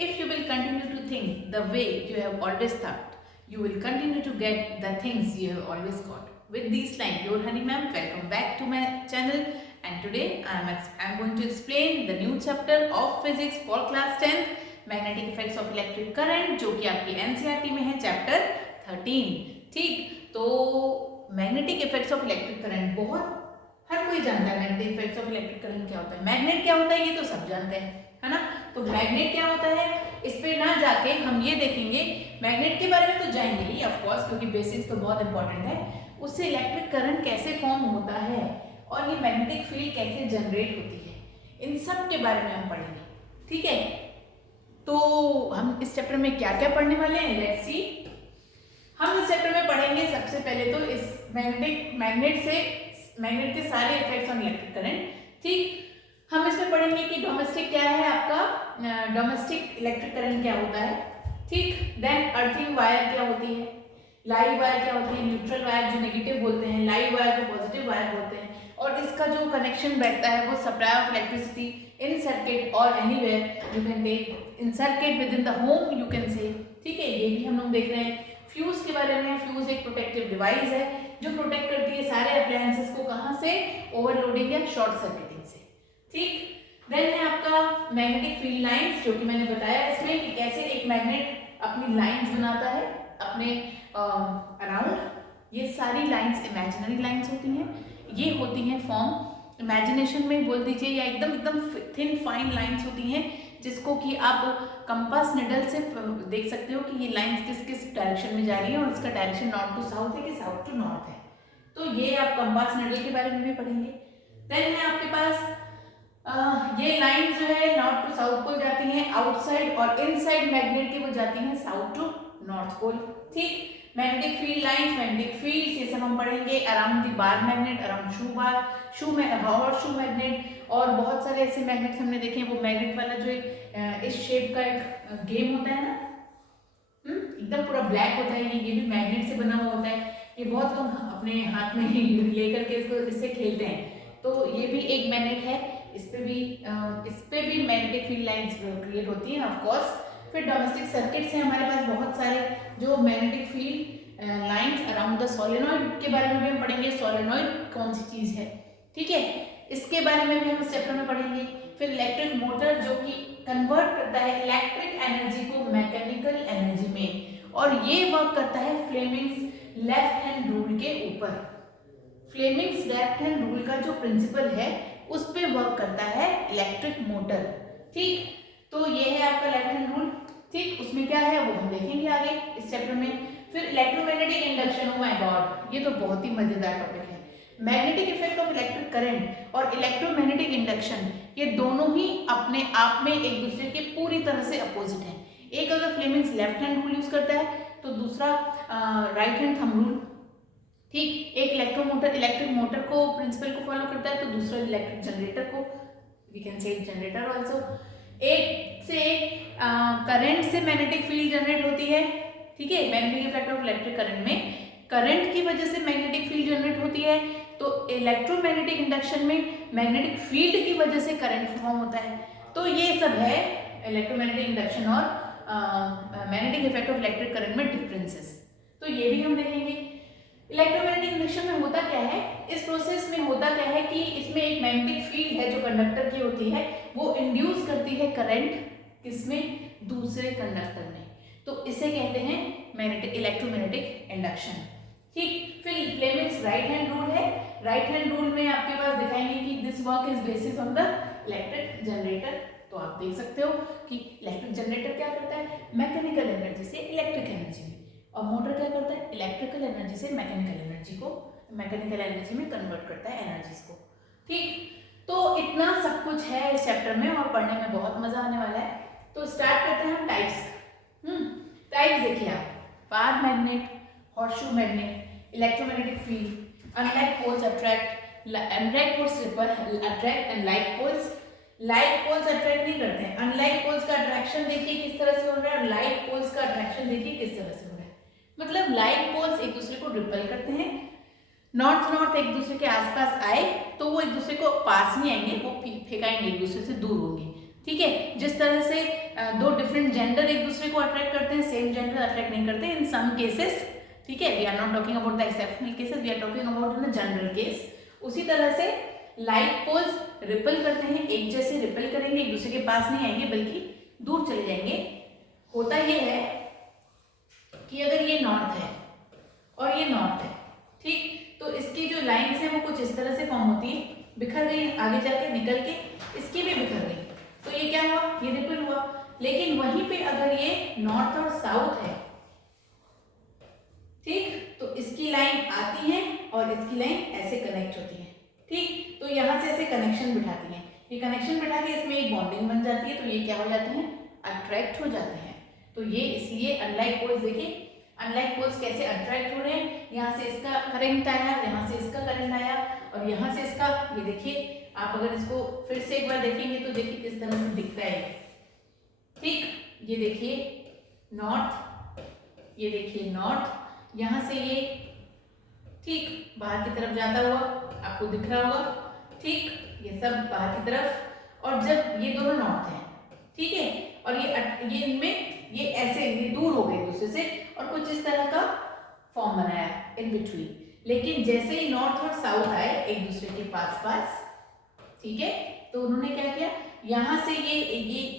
If you will continue to think the way you have always thought, you will continue to get the things you have always got. With these lines, your honey ma'am, welcome back to my channel, and today I am going to explain the new chapter of physics for class 10th, magnetic effects of electric current, जो कि आपकी NCERT में है chapter 13। ठीक, तो magnetic effects of electric current बहुत हर कोई जानता है। Magnetic effects of electric current क्या होता है, मैग्नेट क्या होता है, ये तो सब जानते हैं, है ना। तो मैग्नेट क्या होता है, इस पे ना जाके हम ये देखेंगे, मैग्नेट के बारे में तो जाएंगे ही ऑफ कोर्स, क्योंकि बेसिक्स तो बहुत इंपॉर्टेंट है। उससे इलेक्ट्रिक करंट कैसे फॉर्म होता है और ये मैग्नेटिक फील्ड कैसे जनरेट होती है, इन सब के बारे में हम पढ़ेंगे। ठीक है, तो हम इस चैप्टर में क्या क्या पढ़ने वाले हैं, लेट्स सी। हम इस चैप्टर में पढ़ेंगे सबसे पहले तो इस मैग्नेट के सारे इफेक्ट्स ऑन इलेक्ट्रिक करंट। ठीक, हम इसमें पढ़ेंगे कि डोमेस्टिक क्या है, आपका डोमेस्टिक इलेक्ट्रिक करंट क्या होता है। ठीक, देन अर्थिंग वायर क्या होती है, लाइव वायर क्या होती है, न्यूट्रल वायर जो नेगेटिव बोलते हैं, लाइव वायर जो पॉजिटिव वायर बोलते हैं, और इसका जो कनेक्शन बैठता है वो supply of electricity in circuit और anywhere you can take, in circuit with in the home you can say. ठीक है, ये भी हम लोग देख रहे हैं। फ्यूज के बारे में, फ्यूज एक प्रोटेक्टिव डिवाइस है जो प्रोटेक्ट करती है सारे अप्लायंसेस को, कहाँ से, ओवरलोडिंग या शॉर्ट सर्किटिंग से। ठीक, देन है आपका मैग्नेटिक फील्ड लाइंस, जो कि मैंने बताया इसमें कि कैसे एक मैग्नेट अपनी लाइंस बनाता है अपने अराउंड। ये सारी लाइंस इमेजिनरी लाइंस होती हैं, ये होती हैं फॉर्म इमेजिनेशन में बोल दीजिए, या एकदम थिन फाइन लाइंस होती हैं जिसको कि आप कंपास निडल से देख सकते हो कि ये लाइंस किस किस डायरेक्शन में जा रही है, और इसका डायरेक्शन नॉर्थ टू साउथ है कि साउथ टू नॉर्थ है। तो ये आप कंपास निडल के बारे में भी पढ़ेंगे। देन है आपके पास ये लाइंस जो है नॉर्थ टू साउथ पोल जाती हैं आउटसाइड, और इनसाइड मैग्नेट के वो जाती हैं साउथ टू नॉर्थ पोल। ठीक, magnetic field lines, magnetic fields, ये सब हम पढ़ेंगे। Around the bar magnet, around shoe bar, shoe में हॉर्स शू मैग्नेट, और बहुत सारे ऐसे मैग्नेट्स हमने देखे हैं। वो मैग्नेट वाला जो एक इस शेप का एक गेम होता है ना, एकदम पूरा ब्लैक होता है, ये भी मैग्नेट से बना हुआ होता है। ये बहुत लोग अपने हाथ में लेकर के इसको इससे खेलते हैं। तो ये भी एक मैग्नेट है, इस पे भी मैग्नेटिक फील्ड लाइंस क्रिएट होती हैं ऑफ कोर्स। फिर डोमेस्टिक सर्किट्स हैं हमारे पास बहुत सारे, जो magnetic field lines around the solenoid के बारे में भी हम पढ़ेंगे। सोलेनॉइड कौन सी चीज है, ठीक है, इसके बारे में भी हम इस चैप्टर में पढ़ेंगे। फिर इलेक्ट्रिक मोटर, जो कि कन्वर्ट करता है इलेक्ट्रिक एनर्जी को मैकेनिकल एनर्जी में, और ये वर्क करता है फ्लेमिंग्स लेफ्ट हैंड रूल के ऊपर। फ्लेमिंग्स लेफ्ट हैंड रूल का जो प्रिंसिपल है उस पे वर्क करता है इलेक्ट्रिक मोटर। ठीक, तो ये है आपका लेफ्ट हैंड रूल। ठीक, उसमें क्या है वो हम देखेंगे आगे इस चैप्टर में। फिर electromagnetic induction, oh my God, ये तो बहुत ही मजेदार टॉपिक है। Magnetic effect of electric current और इलेक्ट्रोमैग्नेटिक इंडक्शन, ये दोनों ही अपने आप में एक दूसरे के पूरी तरह से अपोजिट हैं। एक अगर Fleming's left hand rule use करता है तो दूसरा राइट हैंड थंब रूल। ठीक, एक इलेक्ट्रिक मोटर को प्रिंसिपल को फॉलो करता है, तो दूसरा इलेक्ट्रिक जनरेटर को, we can say generator also. एक से करंट से मैग्नेटिक फील्ड जनरेट होती है। ठीक है, magnetic effect of electric current में करंट की वजह से मैग्नेटिक फील्ड जनरेट होती है, तो इलेक्ट्रोमैग्नेटिक इंडक्शन में मैग्नेटिक फील्ड की वजह से करंट फॉर्म होता है। तो ये सब है इलेक्ट्रोमैग्नेटिक इंडक्शन और magnetic effect of electric current में डिफरेंसेस, तो ये भी हम देखेंगे। इलेक्ट्रोमैग्नेटिक इंडक्शन में होता क्या है, इस प्रोसेस में होता क्या है कि इसमें एक मैग्नेटिक फील्ड है जो कंडक्टर की होती है, वो इंड्यूस करती है करंट किसमें, दूसरे कंडक्टर में, तो इसे कहते हैं मैग्नेटिक इलेक्ट्रोमैग्नेटिक इंडक्शन। ठीक, फिर फ्लेमिंग्स राइट हैंड रूल है। राइट हैंड रूल में आपके पास दिखाएंगे कि this work is basis on the electric generator. तो आप देख सकते हो कि इलेक्ट्रिक जनरेटर क्या करता है, मैकेनिकल एनर्जी से इलेक्ट्रिक एनर्जी में, और मोटर क्या करता है, इलेक्ट्रिकल एनर्जी से मैकेनिकल एनर्जी में कन्वर्ट करता है एनर्जीज को। ठीक, तो इतना सब कुछ है इस चैप्टर में और पढ़ने में बहुत मजा आने वाला है। तो स्टार्ट करते हैं हम टाइप्स। टाइप्स देखिए आप, bar magnet, horseshoe magnet, electromagnetic field, unlike poles attract, unlike poles attract and like poles. Like poles attract नहीं करते हैं, अनलाइक पोल्स का अट्रैक्शन देखिए किस तरह से हो रहा है, और लाइक पोल्स का अट्रैक्शन देखिए किस तरह से हो रहा है। मतलब लाइक पोल्स एक दूसरे को रिपेल करते हैं, नॉर्थ एक दूसरे के आसपास आए तो वो एक दूसरे को पास नहीं आएंगे, वो फेंकाएंगे, एक दूसरे से दूर होंगे। ठीक है, जिस तरह से दो डिफरेंट जेंडर एक दूसरे को अट्रैक्ट करते हैं, सेम जेंडर अट्रैक्ट नहीं करते इन सम केसेस, ठीक है। We are not talking about the exceptional cases, we are talking about in the general case. उसी तरह से लाइक पोल्स रिपल करते हैं, एक जैसे रिपल करेंगे, एक दूसरे के पास नहीं आएंगे बल्कि दूर चले जाएंगे। होता ये है कि अगर ये नॉर्थ है और ये नॉर्थ है, ठीक, तो इसकी जो लाइन्स है वो कुछ इस तरह से फॉर्म होती है, बिखर गई, आगे जाके निकल के इसकी भी बिखर गई, तो ये क्या हुआ, ये रिपल हुआ। लेकिन वहीं पे अगर ये नॉर्थ और साउथ है, ठीक, तो इसकी लाइन आती है और इसकी लाइन ऐसे कनेक्ट होती है, ठीक, तो यहाँ से ऐसे कनेक्शन बिठाती हैं, ये कनेक्शन बिठा के इसमें एक बॉन्डिंग बन जाती है, तो ये क्या हो जाते हैं, अट्रैक्ट हो जाते हैं। तो ये इसलिए अनलाइक पोल्स, देखिए अनलाइक पोल्स कैसे अट्रैक्ट हो रहे हैं, यहाँ से इसका करंट आया, यहाँ से इसका करंट आया और यहाँ से इसका, ये देखिए आप अगर इसको फिर से एक बार देखेंगे तो देखिए किस तरह से दिखता है, ठीक, ये देखिए नॉर्थ, ये देखिए नॉर्थ, यहाँ से ये, ठीक, बाहर की तरफ जाता हुआ आपको दिख रहा होगा, ठीक, ये सब बाहर की तरफ, और जब ये दोनों नॉर्थ हैं, ठीक है, और ये इनमें ये ऐसे ये दूर हो गए एक दूसरे से और कुछ इस तरह का फॉर्म बनाया इन बिटवीन। लेकिन जैसे ही नॉर्थ और साउथ आए एक दूसरे के पास पास, ठीक है, तो उन्होंने क्या किया, यहाँ से ये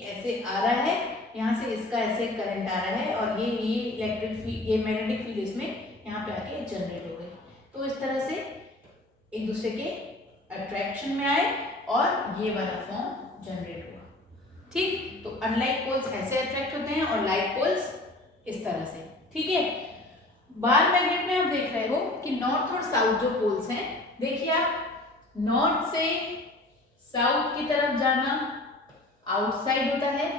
ऐसे आ रहा है, यहाँ से इसका ऐसे करंट आ रहा है और ये इलेक्ट्रिक फील्ड, ये मैग्नेटिक फील्ड इसमें यहाँ पे आके जनरेट हो गई। तो इस तरह से एक दूसरे के अट्रैक्शन में आए और ये वाला फॉर्म जनरेट हुआ, ठीक। तो अनलाइक पोल्स ऐसे अट्रैक्ट होते हैं और लाइक पोल्स इस तरह से, ठीक है। बार मैग्नेट में आप देख रहे हो कि नॉर्थ और साउथ जो पोल्स हैं, देखिए आप नॉर्थ से साउथ की तरफ जाना आउटसाइड होता है,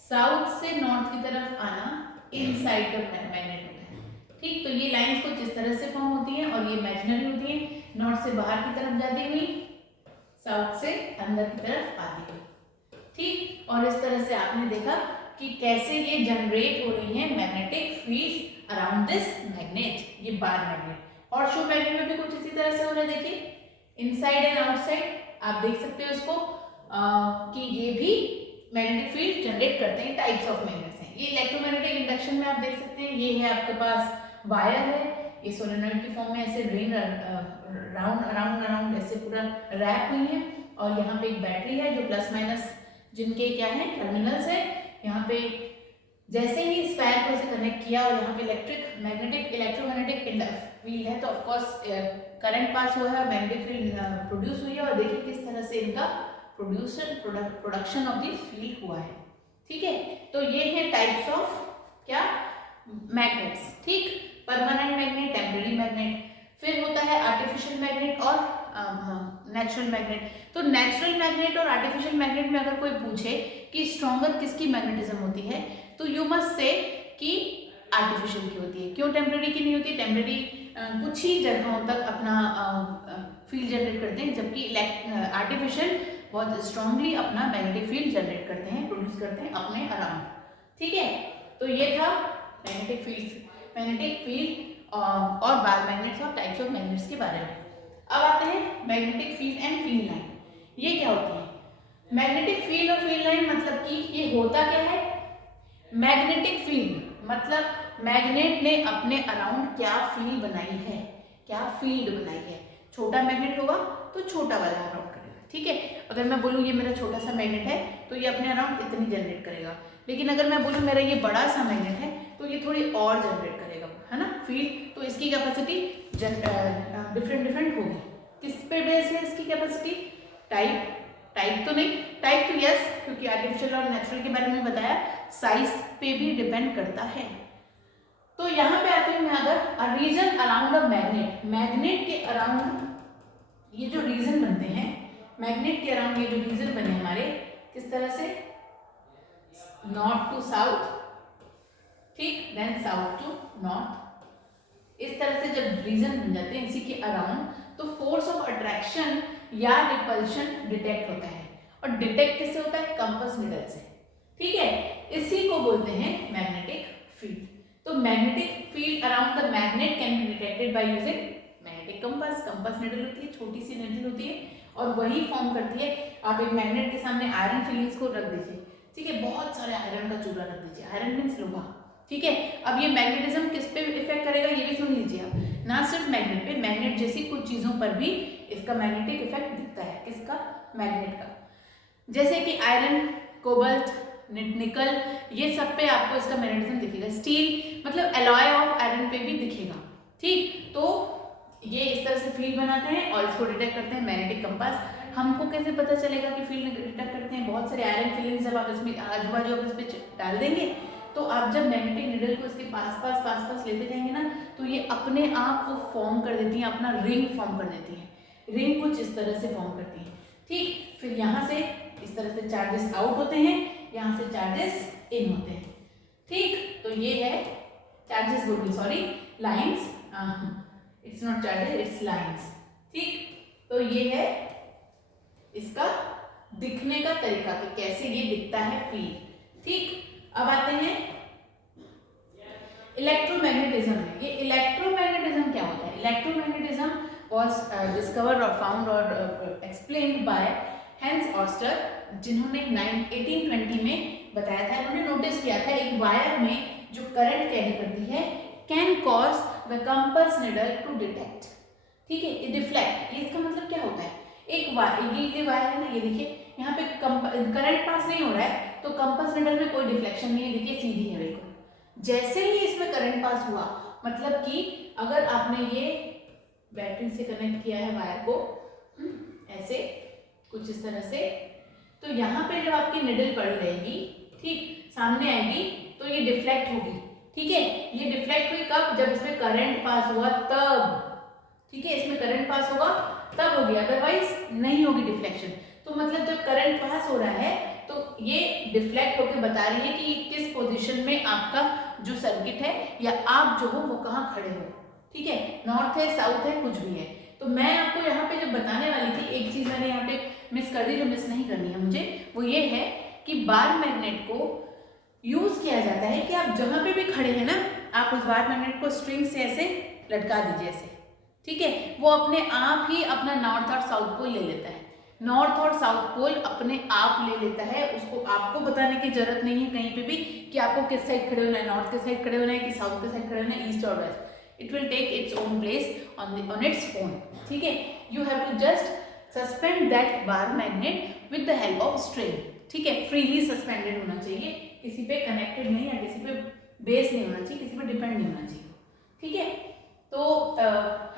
साउथ से नॉर्थ की तरफ आना इनसाइड द मैग्नेट होता है, ठीक। तो ये लाइंस कुछ इस तरह से फॉर्म होती हैं और ये इमेजिनरी होती है, नॉर्थ से बाहर की तरफ जाती हुई, साउथ से अंदर की तरफ आती हुई, ठीक। और इस तरह से आपने देखा कि कैसे ये जनरेट हो रही है magnetic fields around this magnet, ये बार मैग्नेट। और शो मैग्नेट में भी कुछ इसी तरह से हो रहा है, देखिए इनसाइड एंड आउटसाइड आप देख सकते हो इसको कि ये भी मैग्नेटिक फील्ड जनरेट करते हैं, टाइप्स ऑफ मैग्नेट्स हैं। ये इलेक्ट्रोमैग्नेटिक इंडक्शन में आप देख सकते हैं, ये है आपके पास वायर है, ये सोलेनॉइड की फॉर्म में ऐसे रिंग राउंड अराउंड अराउंड ऐसे पूरा रैप हुई है और यहाँ पे एक बैटरी है जो प्लस माइनस जिनके क्या है टर्मिनल्स है। यहाँ पे जैसे ही इस वायर को ऐसे कनेक्ट किया और यहाँ पे इलेक्ट्रोमैग्नेटिक फील्ड है, तो ऑफकोर्स करंट पास हुआ है, मैग्नेटिक फील्ड प्रोड्यूस हुई है और देखिए किस तरह से इनका प्रोडक्शन ऑफ द फील्ड हुआ है, ठीक है। तो ये है टाइप्स ऑफ क्या मैग्नेट्स, ठीक, परमानेंट मैग्नेट, टेम्परेरी मैग्नेट, फिर होता है आर्टिफिशियल मैग्नेट और नेचुरल मैग्नेट। तो नेचुरल मैग्नेट और आर्टिफिशियल मैग्नेट में अगर कोई पूछे कि स्ट्रॉन्गर किसकी मैग्नेटिज्म होती है, तो यू मस्ट से कि आर्टिफिशियल की होती है। क्यों टेम्परेरी की नहीं होती? टेम्परेरी कुछ ही जगहों तक अपना फील्ड जनरेट करते हैं, जबकि आर्टिफिशियल बहुत स्ट्रांगली अपना मैग्नेटिक फील्ड जनरेट करते हैं, प्रोड्यूस करते हैं अपने अराउंड, ठीक है। तो ये था मैग्नेटिक फील्ड और बार मैग्नेट्स और टाइप्स ऑफ मैग्नेट्स के बारे में। अब आते हैं magnetic field and field line. ये क्या होती है? मैग्नेटिक फील्ड और फील्ड लाइन मतलब कि ये होता क्या है? मैग्नेटिक फील्ड मतलब मैग्नेट ने अपने अराउंड क्या फील्ड बनाई है, क्या फील्ड बनाई है। छोटा मैग्नेट होगा तो छोटा वाला अराउंड करेगा, ठीक है। अगर मैं बोलूँ ये मेरा छोटा सा मैग्नेट है तो ये अपने अराउंड इतनी जनरेट करेगा, लेकिन अगर मैं बोलूँ मेरा ये बड़ा सा मैग्नेट है तो ये थोड़ी और जनरेट करेगा, है ना, फील्ड। तो इसकी कैपेसिटी डिफरेंट होगी। किस पे बेस है इसकी कैपेसिटी? टाइप तो नहीं, टाइप तो यस, क्योंकि आर्टिफिशियल और नेचुरल के बारे में बताया, साइज पे भी डिपेंड करता है। तो यहाँ पे आती हूँ मैं अगर region around a magnet, magnet के अराउंड ये जो रीजन बनते हैं, मैग्नेट के अराउंड ये जो रीजन बने हमारे, किस तरह से, नॉर्थ टू साउथ, ठीक, देन साउथ टू नॉर्थ, इस तरह से जब रीजन बन जाते हैं इसी के अराउंड, तो फोर्स ऑफ अट्रैक्शन या रिपल्शन डिटेक्ट होता है। और डिटेक्ट किससे होता है? कंपास निडल से, ठीक है। इसी को बोलते हैं मैग्नेटिक फील्ड। तो magnetic field around the magnet can be detected by using magnetic compass. Compass needle होती है, छोटी सी निडल होती है और वही फॉर्म करती है। आप एक मैग्नेट के सामने आयरन फिलिंग्स को रख दीजिए, ठीक है, बहुत सारे आयरन का चूरा रख दीजिए, आयरन मीन्स लोहा, ठीक है। अब ये मैग्नेटिज्म किस पे इफेक्ट करेगा ये भी सुन लीजिए आप, ना सिर्फ मैग्नेट पे, मैग्नेट जैसी कुछ चीजों पर भी इसका मैग्नेटिक इफेक्ट दिखता है, किसका, मैग्नेट का। जैसे कि आयरन, कोबाल्ट, निकल, ये सब पे आपको इसका मैग्नेटिज्म दिखेगा। स्टील मतलब एलॉय ऑफ आयरन पे भी दिखेगा, ठीक। तो ये इस तरह से फील्ड बनाते हैं और इसको डिटेक्ट करते हैं मैग्नेटिक कंपास। हमको कैसे पता चलेगा कि फील्ड डिटेक्ट करते हैं, बहुत सारे आयरन फीलिंग्स जब आप इसमें आजू बाजू आप इस पे डाल देंगे तो आप जब मैग्नेटिक नीडल को इसके पास पास लेते जाएंगे ना तो ये अपने आप वो फॉर्म कर देती हैं, अपना रिंग फॉर्म कर देती है, रिंग कुछ इस तरह से फॉर्म करती है, ठीक। फिर यहाँ से इस तरह से चार्जेस आउट होते हैं, यहाँ से चार्जेस इन होते हैं, ठीक। तो ये है चार्जेस, बोल sorry lines, it's not charges it's lines, ठीक। तो ये है इसका दिखने का तरीका कि कैसे ये दिखता है फील्ड, ठीक। अब आते हैं इलेक्ट्रोमैग्नेटिज्म में। ये इलेक्ट्रोमैग्नेटिज्म क्या होता है? Electromagnetism was discovered or found or explained by Hans Oster, जिन्होंने 1820 में बताया था। उन्होंने नोटिस किया था एक वायर में जो करंट कैरी करती है can cause the compass needle to detect, ठीक है, डिफ्लेक्ट। ये इसका मतलब क्या होता है? एक वायर, ये वायर है ना, ये देखिए यहाँ पे करंट पास नहीं हो रहा है तो कंपास नीडल में कोई डिफ्लेक्शन नहीं है, देखिए सीधी है बिल्कुल। जैसे ही इसमें करंट पास हुआ, मतलब कि अगर आपने ये बैटरी से कनेक्ट किया है वायर को ऐसे कुछ इस तरह से, तो यहाँ पे जब आपकी निडल पड़ी रहेगी, ठीक, सामने आएगी तो ये डिफ्लेक्ट होगी, ठीक है। ये डिफ्लेक्ट हुई कब? जब इसमें करंट पास हुआ तब, ठीक है, इसमें करंट पास होगा तब होगी, अदरवाइज नहीं होगी डिफ्लेक्शन। तो मतलब जब करंट पास हो रहा है तो ये डिफ्लेक्ट होकर बता रही है कि किस पोजीशन में आपका जो सर्किट है या आप जो हो वो कहाँ खड़े हो, ठीक है, नॉर्थ है, साउथ है, कुछ भी है। तो मैं आपको यहाँ पे जब बताने वाली थी, एक चीज मैंने यहाँ पे मिस कर दी जो मिस नहीं करनी है मुझे, वो ये है कि बार मैग्नेट को यूज किया जाता है कि आप जहां पे भी खड़े हैं ना, आप उस बार मैग्नेट को स्ट्रिंग से ऐसे लटका दीजिए ऐसे, ठीक है। वो अपने आप ही अपना नॉर्थ और साउथ पोल ले लेता है, नॉर्थ और साउथ पोल अपने आप ले लेता है। उसको आपको बताने की जरूरत नहीं है कहीं पे भी कि आपको किस साइड खड़े होना है, नॉर्थ के साइड खड़े होना है कि साउथ के साइड खड़े होना है, ईस्ट और waste. It will take its own place on its own, ठीक है। You have to just suspend that bar magnet with the help of string, ठीक है। freely suspended होना चाहिए, किसी पे connected नहीं या किसी पे बेस नहीं होना चाहिए, किसी पे डिपेंड नहीं होना चाहिए, ठीक है। तो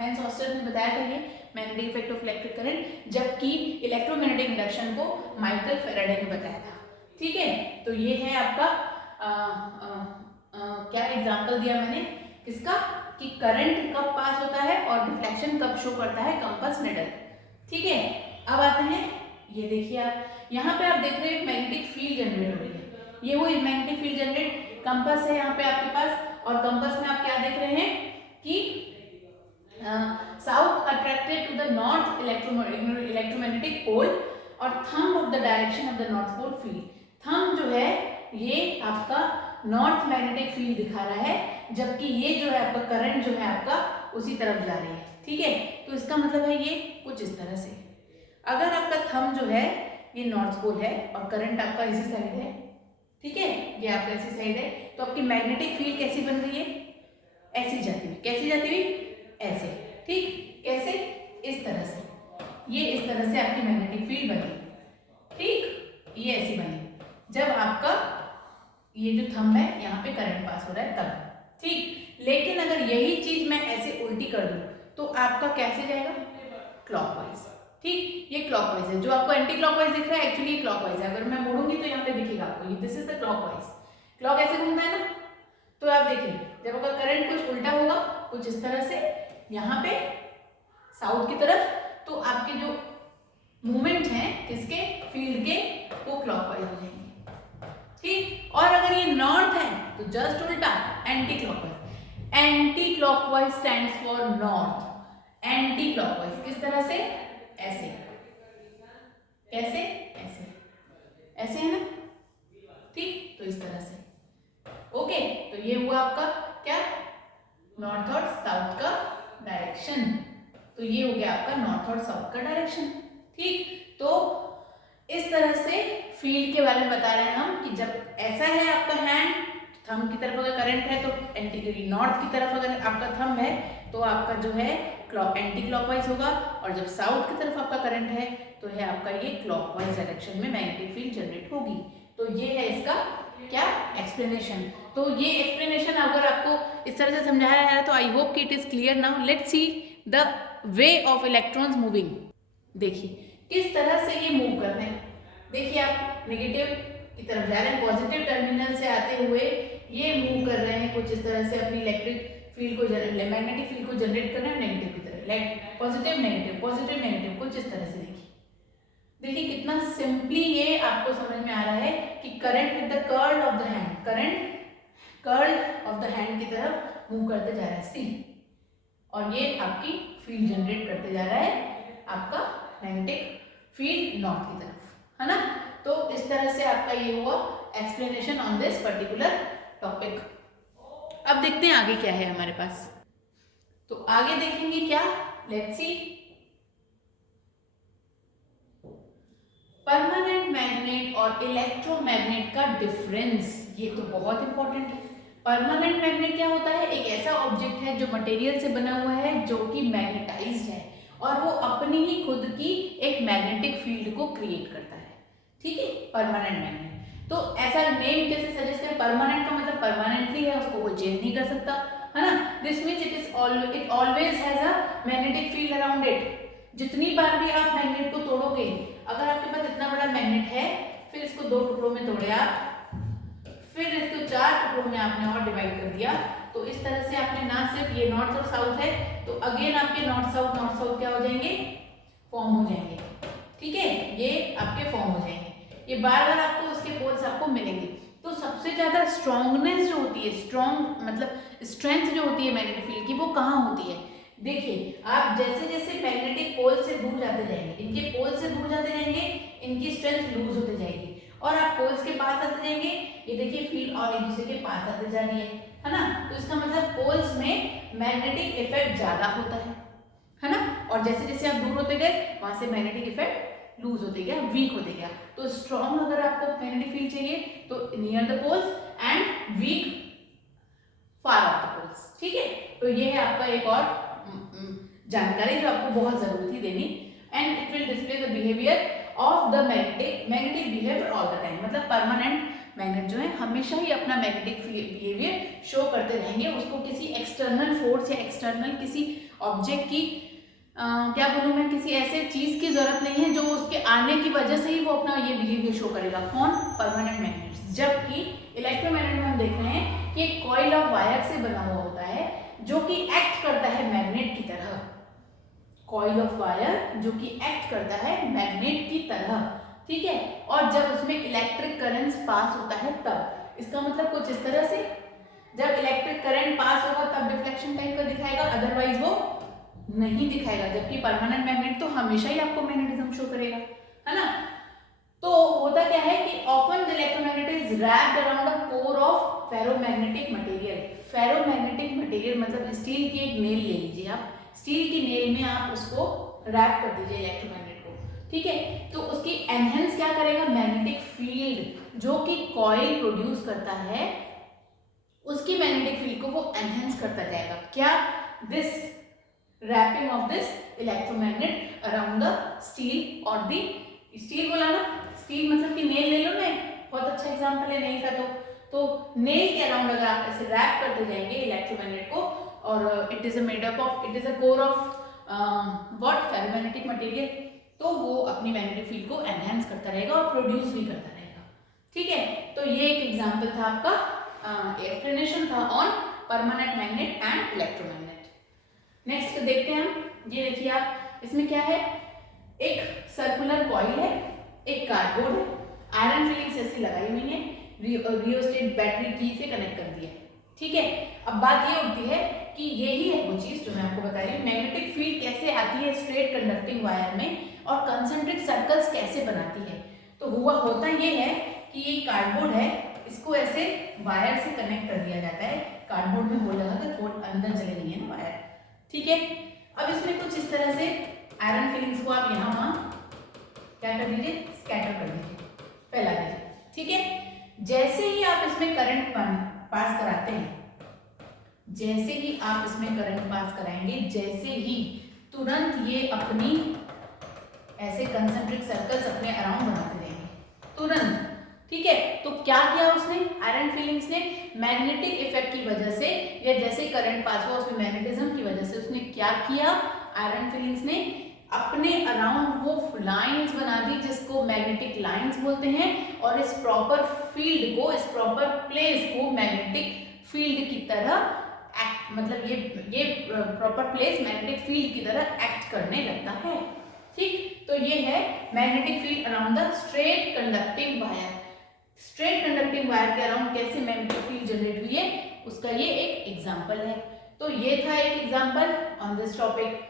हैंस ऑस्टर ने बताया था ये magnetic effect of electric current, जबकि इलेक्ट्रोमैग्नेटिक इंडक्शन को माइकल फैराडे ने बताया था, ठीक है। तो ये है आपका क्या एग्जाम्पल दिया मैंने किसका, कि करंट कब पास होता है और डिफ्लेक्शन कब शो करता है कंपास निडल, ठीक है। अब आते हैं, ये देखिए आप यहाँ पे आप देख रहे हैं मैग्नेटिक फील्ड जनरेट हो रही है, ये वो मैग्नेटिक फील्ड जनरेट, कंपास है यहाँ पे आपके पास, और कंपास में आप क्या देख रहे हैं कि south attracted to the north electromagnetic pole और thumb of the direction of the north pole field. Thumb जो है ये आपका नॉर्थ मैग्नेटिक फील्ड दिखा रहा है, जबकि ये जो है आपका करंट जो है आपका उसी तरफ जा रही है, ठीक है। तो इसका मतलब है ये कुछ इस तरह से, अगर आपका थंब जो है ये नॉर्थ पोल है और करंट आपका इसी साइड है, ठीक है, ये आपका इसी साइड है, तो आपकी मैग्नेटिक फील्ड कैसी बन रही है? ऐसी जाती हुई, कैसी जाती हुई? ऐसे, ठीक, कैसे? इस तरह से, ये इस तरह से आपकी मैग्नेटिक फील्ड बनी, ठीक, ये ऐसी बनी जब आपका ये जो थंब है यहाँ पे करंट पास हो रहा है तब, ठीक। लेकिन अगर यही चीज मैं ऐसे उल्टी कर दूं तो आपका कैसे जाएगा? क्लॉकवाइज, ठीक, ये क्लॉकवाइज है। जो आपको एंटी क्लॉकवाइज दिख रहा है एक्चुअली ये क्लॉकवाइज है। अगर मैं मोड़ूंगी तो यहाँ पे दिखेगा आपको, ये this is the clockwise, clock ऐसे घूमता है ना, तो आप देखिए जब आपका करंट कुछ उल्टा होगा कुछ इस तरह से यहाँ पे साउथ की तरफ, तो आपके जो मूवमेंट है किसके, फील्ड के, वो क्लॉकवाइज हो जाएंगे, ठीक। और अगर ये नॉर्थ है तो जस्ट उल्टा, anti clockwise. Anti clockwise stands for north, anti clockwise किस तरह से? ऐसे, कैसे? ऐसे, ऐसे है ना, ठीक। तो इस तरह से, ओके। तो ये हुआ आपका क्या, नॉर्थ और साउथ का डायरेक्शन। तो ये हो गया आपका नॉर्थ और साउथ का डायरेक्शन, ठीक। तो इस तरह से फील्ड के बारे में बता रहे हैं हम कि जब ऐसा है आपका हैंड, थंब की तरफ अगर करंट है तो एंटी नॉर्थ की तरफ अगर आपका थंब है तो आपका जो है एंटी क्लॉकवाइज होगा, और जब साउथ की तरफ आपका करंट है तो है आपका ये क्लॉकवाइज डायरेक्शन में मैग्नेटिक फील्ड जनरेट होगी। तो ये है इसका क्या एक्सप्लेनेशन। तो ये एक्सप्लेनेशन अगर आपको इस तरह से समझाया है तो आई होप कि it is clear now. Let's see the way of electrons moving. देखिए किस तरह से ये मूव कर रहे हैं। देखिए आप नेगेटिव की तरफ जा रहे हैं, पॉजिटिव टर्मिनल से आते हुए ये मूव कर रहे हैं कुछ इस तरह से अपनी इलेक्ट्रिक फील्ड को मैग्नेटिक फील्ड को जनरेट कर रहे हैं नेगेटिव की तरफ, लाइक पॉजिटिव नेगेटिव कुछ इस तरह से। देखिए कितना सिंपली ये आपको समझ में आ रहा है कि current with the curl of the hand, current curl of the hand की तरफ मूव करते जा रहा है सी, और ये आपकी फील्ड जनरेट करते जा रहा है आपका मैग्नेटिक फील्ड नॉर्थ की तरफ, है ना। तो इस तरह से आपका ये हुआ explanation on this particular topic. अब देखते हैं आगे क्या है हमारे पास। तो आगे देखेंगे क्या, लेट्स सी। परमानेंट मैग्नेट और इलेक्ट्रोमैग्नेट का डिफरेंस, ये तो बहुत इंपॉर्टेंट है। परमानेंट मैग्नेट क्या होता है, एक ऐसा ऑब्जेक्ट है जो मटेरियल से बना हुआ है जो कि मैग्नेटाइज्ड है और वो अपनी ही खुद की एक मैग्नेटिक फील्ड को क्रिएट करता है, ठीक है, परमानेंट मैग्नेट। तो ऐसा नेम जैसे सजेस्ट है, परमानेंट का मतलब परमानेंटली है, उसको कोई चेंज नहीं कर सकता, है ना। This means it always has a magnetic field around it. जितनी बार भी आप मैग्नेट को तोड़ोगे, अगर आपके पास इतना बड़ा मैग्नेट है, फिर इसको 2 टुकड़ों में तोड़े आप, फिर इसको 4 टुकड़ों में आपने और डिवाइड कर दिया, तो इस तरह से आपने ना सिर्फ ये नॉर्थ और साउथ है तो अगेन आपके नॉर्थ साउथ क्या हो जाएंगे, फॉर्म हो जाएंगे, ठीक है, ये आपके फॉर्म हो जाएंगे। ये बार बार आपको उसके पोल्स आपको मिलेंगे। तो सबसे ज्यादा स्ट्रॉन्गनेस जो होती है, स्ट्रॉन्ग मतलब स्ट्रेंथ जो होती है मैग्नेटिक फील्ड की, वो कहाँ होती है। देखिए आप जैसे जैसे मैग्नेटिक पोल से दूर जाते जाएंगे, इनके पोल से दूर जाते जाएंगे, इनकी स्ट्रेंथ लूज होती जाएगी, और आप पोल्स के पास आते जाएंगे, ये देखिए फील्ड और एक दूसरे के पास आते जा रही है ना। तो इसका मतलब पोल्स में मैग्नेटिक इफेक्ट ज्यादा होता है ना, और जैसे जैसे आप दूर होते गए वहां से मैग्नेटिक इफेक्ट लूज होते गया, वीक होते गया। तो स्ट्रॉन्ग अगर आपको मैग्नेटिक फील्ड चाहिए तो near the poles and weak far off the poles, ठीक है। तो ये है आपका एक और जानकारी जो आपको बहुत जरूरी थी देनी। And it will display the behaviour of the magnetic behaviour all the time. मतलब परमानेंट मैग्नेट जो है हमेशा ही अपना मैग्नेटिक बिहेवियर शो करते रहेंगे, उसको किसी एक्सटर्नल फोर्स या एक्सटर्नल किसी ऑब्जेक्ट की क्या बोलूँ मैं, किसी ऐसे चीज की जरूरत नहीं है जो उसके आने की वजह से ही वो अपना ये बिहेवियर शो करेगा। कौन, परमानेंट मैग्नेट। जबकि इलेक्ट्रोमैग्नेट में हम देख रहे हैं कि एक कॉइल ऑफ वायर से बना हुआ होता है जो कि एक्ट करता है मैग्नेट की तरह, कॉइल ऑफ वायर जो कि एक्ट करता है मैग्नेट की तरह, ठीक है। और जब उसमें इलेक्ट्रिक करंट पास होता है तब, इसका मतलब कुछ इस तरह से, जब इलेक्ट्रिक करंट पास होगा तब डिफ्लेक्शन टाइप का दिखाएगा, अदरवाइज वो नहीं दिखाएगा। जबकि परमानेंट मैग्नेट तो हमेशा ही आपको मैग्नेटिज्म शो करेगा, है ना। तो होता क्या है कि often the electromagnet is wrapped around the core of ferromagnetic material. Ferromagnetic material मतलब स्टील की एक नेल ले लीजिए आप, स्टील की नेल में आप उसको रैप कर दीजिए इलेक्ट्रोमैग्नेट को, ठीक है। तो उसकी एनहेंस क्या करेगा, मैग्नेटिक फील्ड जो कि कॉइल प्रोड्यूस करता है उसकी मैग्नेटिक फील्ड को वो एनहेंस करता जाएगा। क्या, this wrapping of this electromagnet around the steel, और दी स्टील बोला ना, स्टील मतलब कि नेल ले लो ना, बहुत अच्छा एग्जांपल है नेल का। तो नेल के अराउंड अगर आप ऐसे रैप करते जाएंगे इलेक्ट्रोमैग्नेट को, और it is made up of, it is a core of what, ferromagnetic material, तो वो अपनी मैग्नेटिक फील्ड को एनहांस करता रहेगा और प्रोड्यूस भी करता रहेगा, ठीक है। तो ये एक एग्जांपल था आपका, एक्सप्लेनेशन था on permanent magnet and electromagnet. Next देखते हैं हम, ये देखिए आप, इसमें क्या है, एक सर्कुलर कॉइल है, एक कार्डबोर्ड है, आयरन फिलिंग्स ऐसी लगाई हुई है, रियोस्टेट बैटरी की से कनेक्ट कर दिया है, ठीक है। अब बात ये होती है कि यही है वो चीज जो मैं आपको बता रही हूँ, मैग्नेटिक फील्ड कैसे आती है स्ट्रेट कंडक्टिंग वायर में और कंसंट्रिक सर्कल्स कैसे बनाती है। तो होता ये है कि ये कार्डबोर्ड है, इसको ऐसे वायर से कनेक्ट कर दिया जाता है, कार्डबोर्ड में होल लगा कर थोड़ा अंदर चले गई है ना वायर, ठीक है। अब इसमें कुछ इस तरह से आयरन फिलिंग्स को आप यहाँ वहाँ क्या कर दीजिए, स्कैटर कर दीजिए। फैला दीजिए। ठीक है, जैसे ही आप इसमें करंट पास कराते हैं, जैसे ही आप इसमें करंट पास कराएंगे, जैसे ही तुरंत ये अपनी ऐसे कंसेंट्रिक सर्कल्स अपने अराउंड बनाते रहेंगे तुरंत। ठीक है, तो क्या किया उसने, आयरन फिलिंग्स ने मैग्नेटिक इफेक्ट की वजह से, या जैसे करंट पास हुआ उसमें मैग्नेटिज्म की वजह से उसने क्या किया, आयरन फिलिंग्स ने अपने अराउंड वो लाइंस बना दी जिसको मैग्नेटिक लाइंस बोलते हैं, और इस प्रॉपर फील्ड को, इस प्रॉपर प्लेस को मैग्नेटिक फील्ड की तरह एक्ट, मतलब ये प्रॉपर प्लेस मैग्नेटिक फील्ड की तरह एक्ट करने लगता है। ठीक, तो ये है magnetic field around the straight conducting wire. Straight conducting wire के अराउंड कैसे मैग्नेटिक फील्ड जनरेट हुई है, उसका ये एक एग्जांपल है। तो ये था एक example on this topic.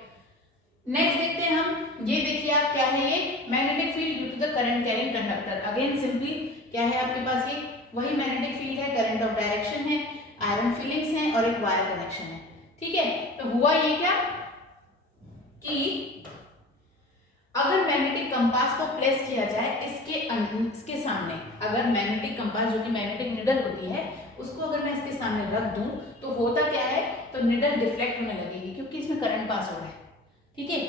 Next देखते हैं हम, ये देखिए आप क्या है, ये magnetic field due to the current carrying conductor. Again simply क्या है आपके पास, ये वही मैग्नेटिक फील्ड है, करंट ऑफ डायरेक्शन है, आयरन फिलिंग्स हैं और एक वायर कनेक्शन है। ठीक है, तो हुआ ये क्या कि अगर मैग्नेटिक कंपास को प्लेस किया जाए इसके सामने, अगर मैग्नेटिक कंपास जो कि मैग्नेटिक निडल होती है उसको अगर मैं इसके सामने रख दूं तो होता क्या है, तो निडल डिफ्लेक्ट होने लगेगी क्योंकि इसमें करंट पास हो रहा है। ठीक है,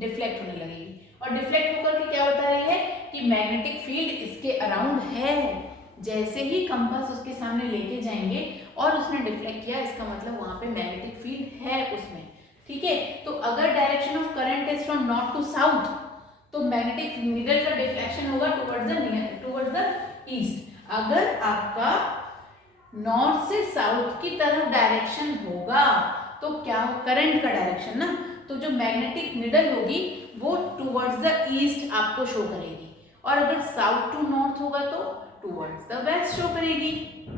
डिफ्लेक्ट होने लगेगी, और डिफ्लेक्ट होकर के क्या बता रही है कि मैग्नेटिक फील्ड इसके अराउंड है। जैसे ही कंपास उसके सामने लेके जाएंगे और उसने डिफ्लेक्ट किया, इसका मतलब वहां पे मैग्नेटिक फील्ड है उसमें। ठीक है, तो अगर direction of current is from north to south, तो मैग्नेटिक निडल का डिफ्लेक्शन होगा टुवर्ड्स द ईस्ट। अगर आपका नॉर्थ से साउथ की तरफ डायरेक्शन होगा तो क्या करंट का डायरेक्शन ना, तो जो मैग्नेटिक निडल होगी वो टुवर्ड्स द ईस्ट आपको शो करेगी, और अगर साउथ टू नॉर्थ होगा तो टुवर्ड्स द वेस्ट शो करेगी।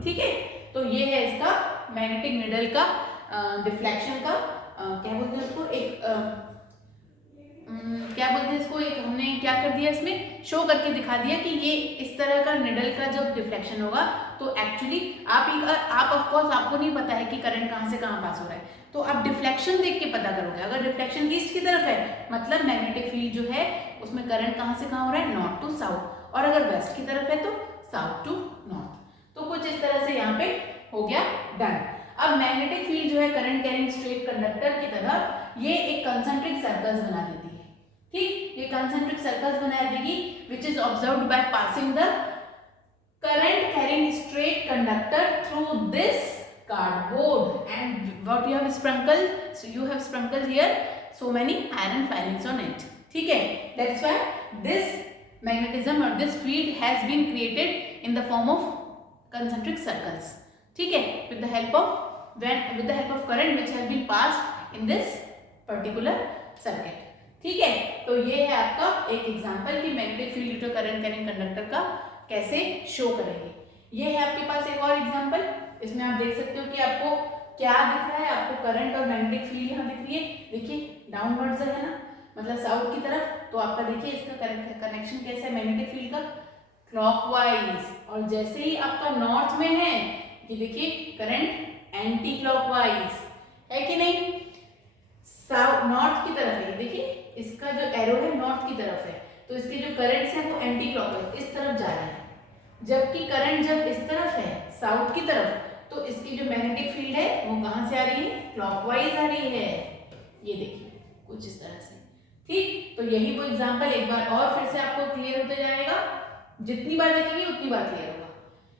ठीक है, तो ये है इसका मैग्नेटिक निडल का डिफ्लेक्शन का क्या बोलते हैं उसको, एक क्या बोलते हैं इसको, एक हमने क्या कर दिया इसमें शो करके दिखा दिया कि ये इस तरह का निडल का जब डिफ्लेक्शन होगा तो एक्चुअली आप ऑफ कोर्स आपको नहीं पता है कि करंट कहाँ से कहाँ पास हो रहा है, तो आप डिफ्लेक्शन देख के पता करोगे। अगर डिफ्लेक्शन ईस्ट की तरफ है मतलब मैग्नेटिक फील्ड जो है उसमें करंट कहाँ से कहाँ हो रहा है, नॉर्थ टू साउथ, और अगर वेस्ट की तरफ है तो साउथ टू नॉर्थ। तो कुछ इस तरह से यहाँ पे हो गया डन। अब मैग्नेटिक फील्ड जो है करंट कैरिंग स्ट्रेट कंडक्टर की तरह ये एक कंसेंट्रिक सर्कल्स बना देती है। ठीक, ये कंसेंट्रिक सर्कल्स बना देगी which is observed by passing the current carrying straight conductor through this cardboard, and what you have sprinkled, so you have sprinkled here so many iron filings on it. ठीक है, that's why this magnetism or this field has been created in the form of concentric circles. ठीक है, with the help of current which has been passed in this particular circuit. ठीक है, तो ये है आपका एक एग्जांपल कि magnetic field due to current carrying conductor का कैसे शो करेंगे। ये है आपके पास एक और एग्जांपल, इसमें आप देख सकते हो कि आपको क्या दिख रहा है, आपको करंट और मैग्नेटिक फील्ड यहाँ दिख रही है। देखिए डाउनवर्ड्स है ना, मतलब साउथ की तरफ, तो आपका देखिए इसका कनेक्शन कैसा है मैग्नेटिक फील्ड का, क्लॉकवाइज, और जैसे ही आपका नॉर्थ में है ये देखिए करंट एंटी क्लॉकवाइज है कि नहीं, साउथ नॉर्थ की तरफ है, देखिए इसका जो एरो है नॉर्थ की तरफ है, तो इसके जो करंट्स हैं वो एंटी क्लॉकवाइज इस तरफ जा रहे हैं, जबकि करंट जब इस तरफ है साउथ की तरफ तो इसकी जो मैग्नेटिक फील्ड है वो कहां से आ रही है, क्लॉकवाइज आ रही है। ये देखिए कुछ इस तरह से। ठीक, तो यही वो एग्जांपल एक बार और फिर से आपको क्लियर होते जाएगा, जितनी बार देखेंगे उतनी बार क्लियर होगा।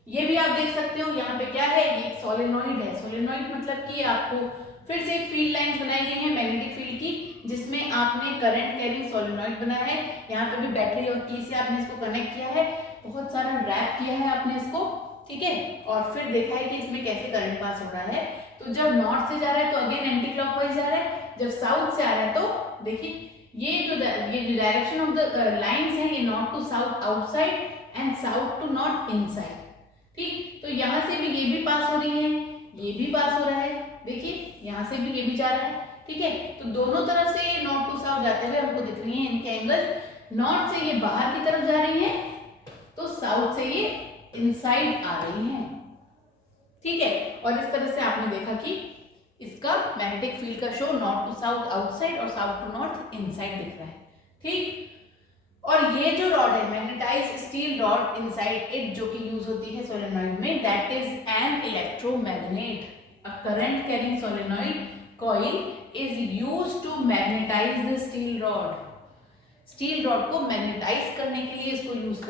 ये भी आप देख सकते हो यहाँ पे क्या है, ये सोलेनोइड है। सोलेनोइड मतलब कि आपको फिर से एक फील्ड लाइंस बनाई गई है मैग्नेटिक फील्ड की, जिसमें आपने करंट कैरिंग सोलेनोइड बनाया है। यहाँ पे भी बैटरी और की से आपने इसको कनेक्ट किया है, बहुत सारा रैप किया है आपने इसको। ठीक है, और फिर देखा है कि इसमें कैसे करंट पास हो रहा है। तो जब नॉर्थ से जा रहा है तो अगेन एंटी क्लॉकवाइज जा रहा है, जब साउथ से आ रहा है तो देखिए ये जो डायरेक्शन ऑफ द लाइंस है ये north to south outside and south to north inside. ठीक, तो यहाँ से भी ये भी पास हो रही है, ये भी पास हो रहा है, देखिए यहाँ से भी ये भी जा रहा है। ठीक है, तो दोनों तरफ से ये नॉर्थ टू साउथ जाते हुए हमको दिख रही है, इनके एंगल नॉर्थ से ये बाहर की तरफ जा रही है तो साउथ से ये इनसाइड आ रही हैं। ठीक है, और इस तरह से आपने देखा कि इसका मैग्नेटिक फील्ड का show north to south outside और साउथ टू नॉर्थ इनसाइड दिख रहा है। ठीक, और ये जो रॉड है magnetize steel rod inside it जो कि यूज होती है सोलेनॉइड में, that is an electromagnet. A current carrying solenoid coil is used to magnetize the steel rod. Steel rod को मैग्नेटाइज करने के लिए इसको यूज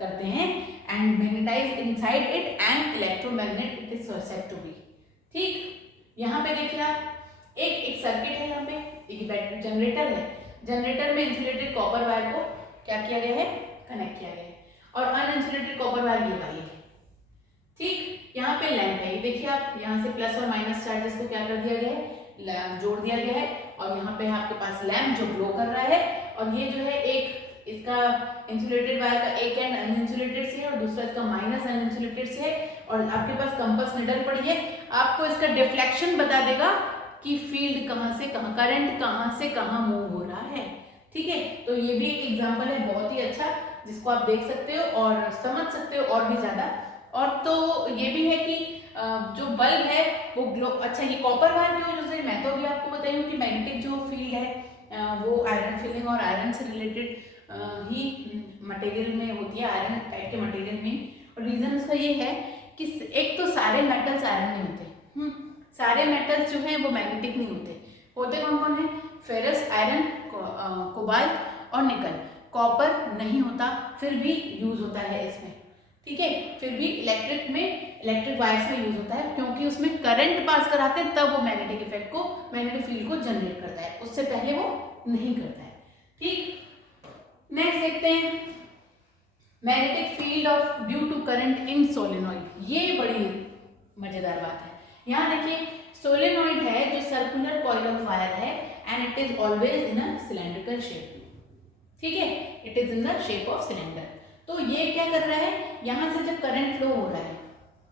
करते हैं. And magnetize inside it N electromagnet it is said to be. ठीक, यहाँ पे देखिए आप एक सर्किट है, यहाँ पे एक बैटरी जनरेटर है. जनरेटर में इंसुलेटेड कॉपर वायर को क्या किया गया है, कनेक्ट किया गया है. और अनइंसुलेटेड कॉपर वायर ये वाली है. ठीक, यहाँ पे लैंप है, ये देखिए आप, यहाँ से प्लस और माइनस चार्जेस को क्या कर दिया गया है, जोड़ दिया गया है. और यहाँ पे आपके पास लैंप जो ग्लो कर रहा है. और ये जो है एक इसका इंसुलेटेड वायर का एक एंड अनइंसुलेटेड से है और दूसरा इसका माइनस अनइंसुलेटेड से है. और आपके पास कंपास निडल पड़ी है, आपको इसका डिफ्लेक्शन बता देगा कि फील्ड कहाँ से कहाँ, करंट कहाँ से कहाँ मूव हो रहा है. ठीक है, तो ये भी एक एग्जांपल है बहुत ही अच्छा, जिसको आप देख सकते हो और समझ सकते हो और भी ज्यादा. और तो ये भी है कि जो बल्ब है वो ग्लो. अच्छा, ये कॉपर वायर की वजह से मैं तो अभी आपको बताई हूँ कि मैग्नेटिक जो फील्ड है वो आयरन फिलिंग और आयरन से रिलेटेड ही मटेरियल में होती है, आयरन टाइप के मटेरियल में. और रीजन उसका ये है कि एक तो सारे मेटल्स आयरन नहीं होते. सारे मेटल्स जो हैं वो मैग्नेटिक नहीं होते. होते कौन कौन है, फेरस, आयरन, कोबाल्ट और निकल. कॉपर नहीं होता, फिर भी यूज होता है इसमें. ठीक है, फिर भी इलेक्ट्रिक वायर्स में यूज होता है, क्योंकि उसमें करंट पास कराते हैं तब वो मैग्नेटिक इफेक्ट को, मैग्नेटिक फील्ड को जनरेट करता है, उससे पहले वो नहीं करता है. ठीक, नेक्स्ट देखते हैं magnetic field of due to current in solenoid. ये बड़ी मजेदार बात है. यहाँ देखिए, सोलेनॉइड है जो सर्कुलर कॉइल ऑफ वायर है and it is always in a cylindrical shape. ठीक है, it is in the shape of cylinder. तो ये क्या कर रहा है, यहाँ से जब करंट फ्लो हो रहा है,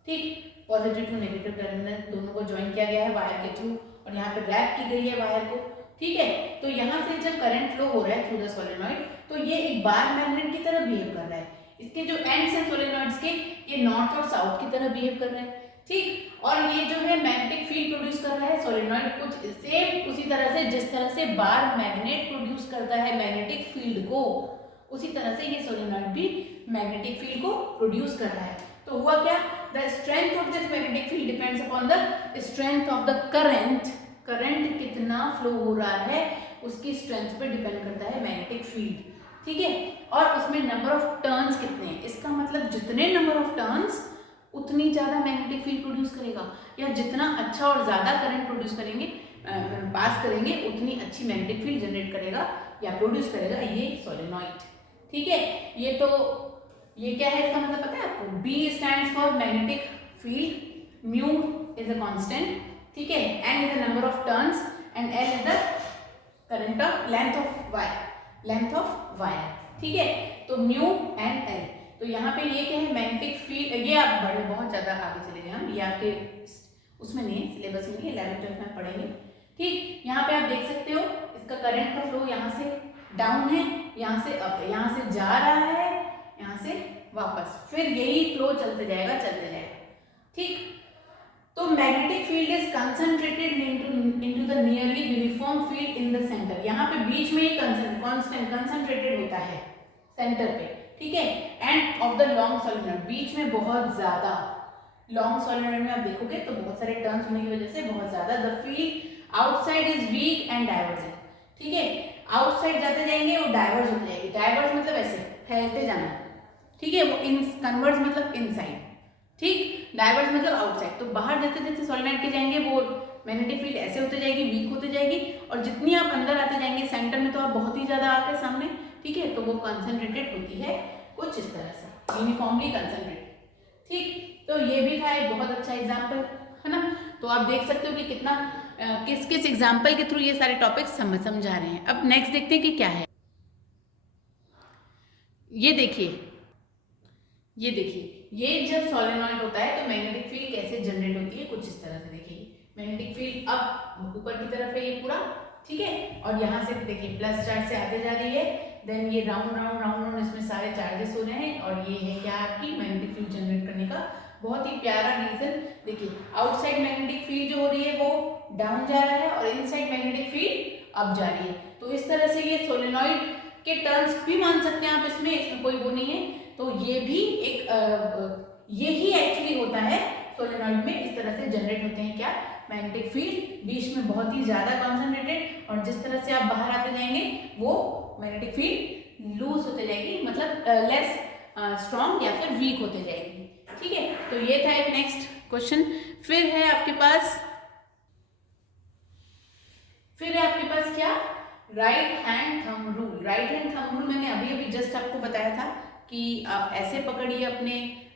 ठीक, पॉजिटिव टू नेगेटिव टर्मिनल दोनों को ज्वाइन किया गया है वायर के थ्रू और यहाँ पे रैप की गई है वायर को. ठीक है, तो यहाँ से जब करंट फ्लो हो रहा है थ्रू द सोलेनॉइड, तो ये एक बार मैग्नेट की तरह बिहेव कर रहा है. इसके जो एंड्स हैं सोलेनॉइड्स के, ये नॉर्थ और साउथ की तरह बिहेव कर रहे हैं. ठीक, और ये जो है मैग्नेटिक फील्ड प्रोड्यूस कर रहा है सोलेनॉइड कुछ सेम उसी तरह से जिस तरह से बार मैग्नेट प्रोड्यूस करता है मैग्नेटिक फील्ड को, उसी तरह से ये सोलेनॉइड भी मैग्नेटिक फील्ड को प्रोड्यूस कर रहा है. तो हुआ क्या, the strength of this magnetic field depends upon the strength of the current. Current कितना फ्लो हो रहा है उसकी स्ट्रेंथ पे डिपेंड करता है मैग्नेटिक फील्ड. ठीक है, और उसमें नंबर ऑफ टर्न्स कितने हैं, इसका मतलब जितने नंबर ऑफ टर्न्स उतनी ज़्यादा मैग्नेटिक फील्ड प्रोड्यूस करेगा, या जितना अच्छा और ज़्यादा करंट प्रोड्यूस करेंगे पास करेंगे उतनी अच्छी मैग्नेटिक फील्ड जनरेट करेगा या प्रोड्यूस करेगा ये सोलेनॉइड. ठीक है, ये क्या है, इसका मतलब पता है आपको, B stands for magnetic field, mu is a constant. ठीक है, N is the number of turns and L is the current of length of wire. ठीक है, तो म्यू एंड L. तो यहाँ पे ये क्या है, मैग्नेटिक फील्ड. ये आप बड़े बहुत ज़्यादा आगे चले गए हम, ये आपके उसमें नहीं है, सिलेबस में नहीं है, 11th में पढ़ेंगे. ठीक, यहाँ पे आप देख सकते हो इसका करंट का फ्लो यहाँ से डाउन है, यहाँ से अप है, यहाँ से जा रहा है, यहाँ से वापस, फिर यही फ्लो चलते जाएगा. ठीक, तो magnetic field is concentrated into the nearly uniform field in the centre. यहाँ पे बीच में ही कंसंट्रेटेड होता है सेंटर पे. ठीक है, end of the long solenoid, बीच में बहुत ज्यादा. लॉन्ग सोलेनॉइड में आप देखोगे तो बहुत सारे टर्न्स होने की वजह से बहुत ज्यादा. The field outside is weak and divergent. ठीक है, आउटसाइड जाते जाएंगे वो डाइवर्ज होते जाएंगे. डाइवर्ज मतलब ऐसे फैलते जाना. ठीक है, वो कन्वर्ज मतलब इनसाइड. ठीक, डाइवर्ज मतलब आउटसाइड. तो बाहर जैसे जैसे सोलेनॉइड के जाएंगे वो मैग्नेटिक फील्ड ऐसे होते जाएगी, वीक होते जाएगी, और जितनी आप अंदर आते जाएंगे सेंटर में तो आप बहुत ही ज्यादा आपके सामने. ठीक है, तो वो कंसंट्रेटेड होती है कुछ इस तरह से, यूनिफॉर्मली कंसंट्रेटेड. ठीक, तो ये भी था एक बहुत अच्छा एग्जाम्पल, है ना. तो आप देख सकते हो कि कितना किस किस एग्जाम्पल के थ्रू ये सारे टॉपिक्स समझा रहे हैं. अब नेक्स्ट देखते हैं कि क्या है. ये देखिए, ये जब सोलेनॉइड होता है तो मैग्नेटिक फील्ड कैसे जनरेट होती है, कुछ इस तरह से. देखिए, मैग्नेटिक फील्ड अब ऊपर की तरफ है ये पूरा. ठीक है, और यहाँ से देखिए प्लस चार्ज से आगे जा रही है, देन ये राउंड इसमें सारे चार्जेस हो रहे हैं, और ये है क्या आपकी मैग्नेटिक फील्ड जनरेट करने का बहुत ही प्यारा रीजन. देखिए, आउटसाइड मैग्नेटिक फील्ड जो हो रही है वो डाउन जा रहा है और इनसाइड मैग्नेटिक फील्ड अप जा रही है. तो इस तरह से ये सोलेनॉइड के टर्न्स भी मान सकते हैं आप, इसमें कोई वो नहीं है। तो ये भी एक यही एक्चुअली होता है सोलेनॉइड में, इस तरह से जनरेट होते हैं क्या, मैग्नेटिक फील्ड, बीच में बहुत ही ज्यादा कॉन्सेंट्रेटेड, और जिस तरह से आप बाहर आते जाएंगे वो मैग्नेटिक फील्ड लूज होते जाएगी, मतलब लेस स्ट्रॉन्ग या फिर वीक होते जाएगी। ठीक है, तो ये था एक नेक्स्ट क्वेश्चन। फिर है आपके पास क्या, right hand thumb rule. Right hand thumb rule मैंने अभी अभी जस्ट आपको बताया था कि आप ऐसे पकड़िए अपने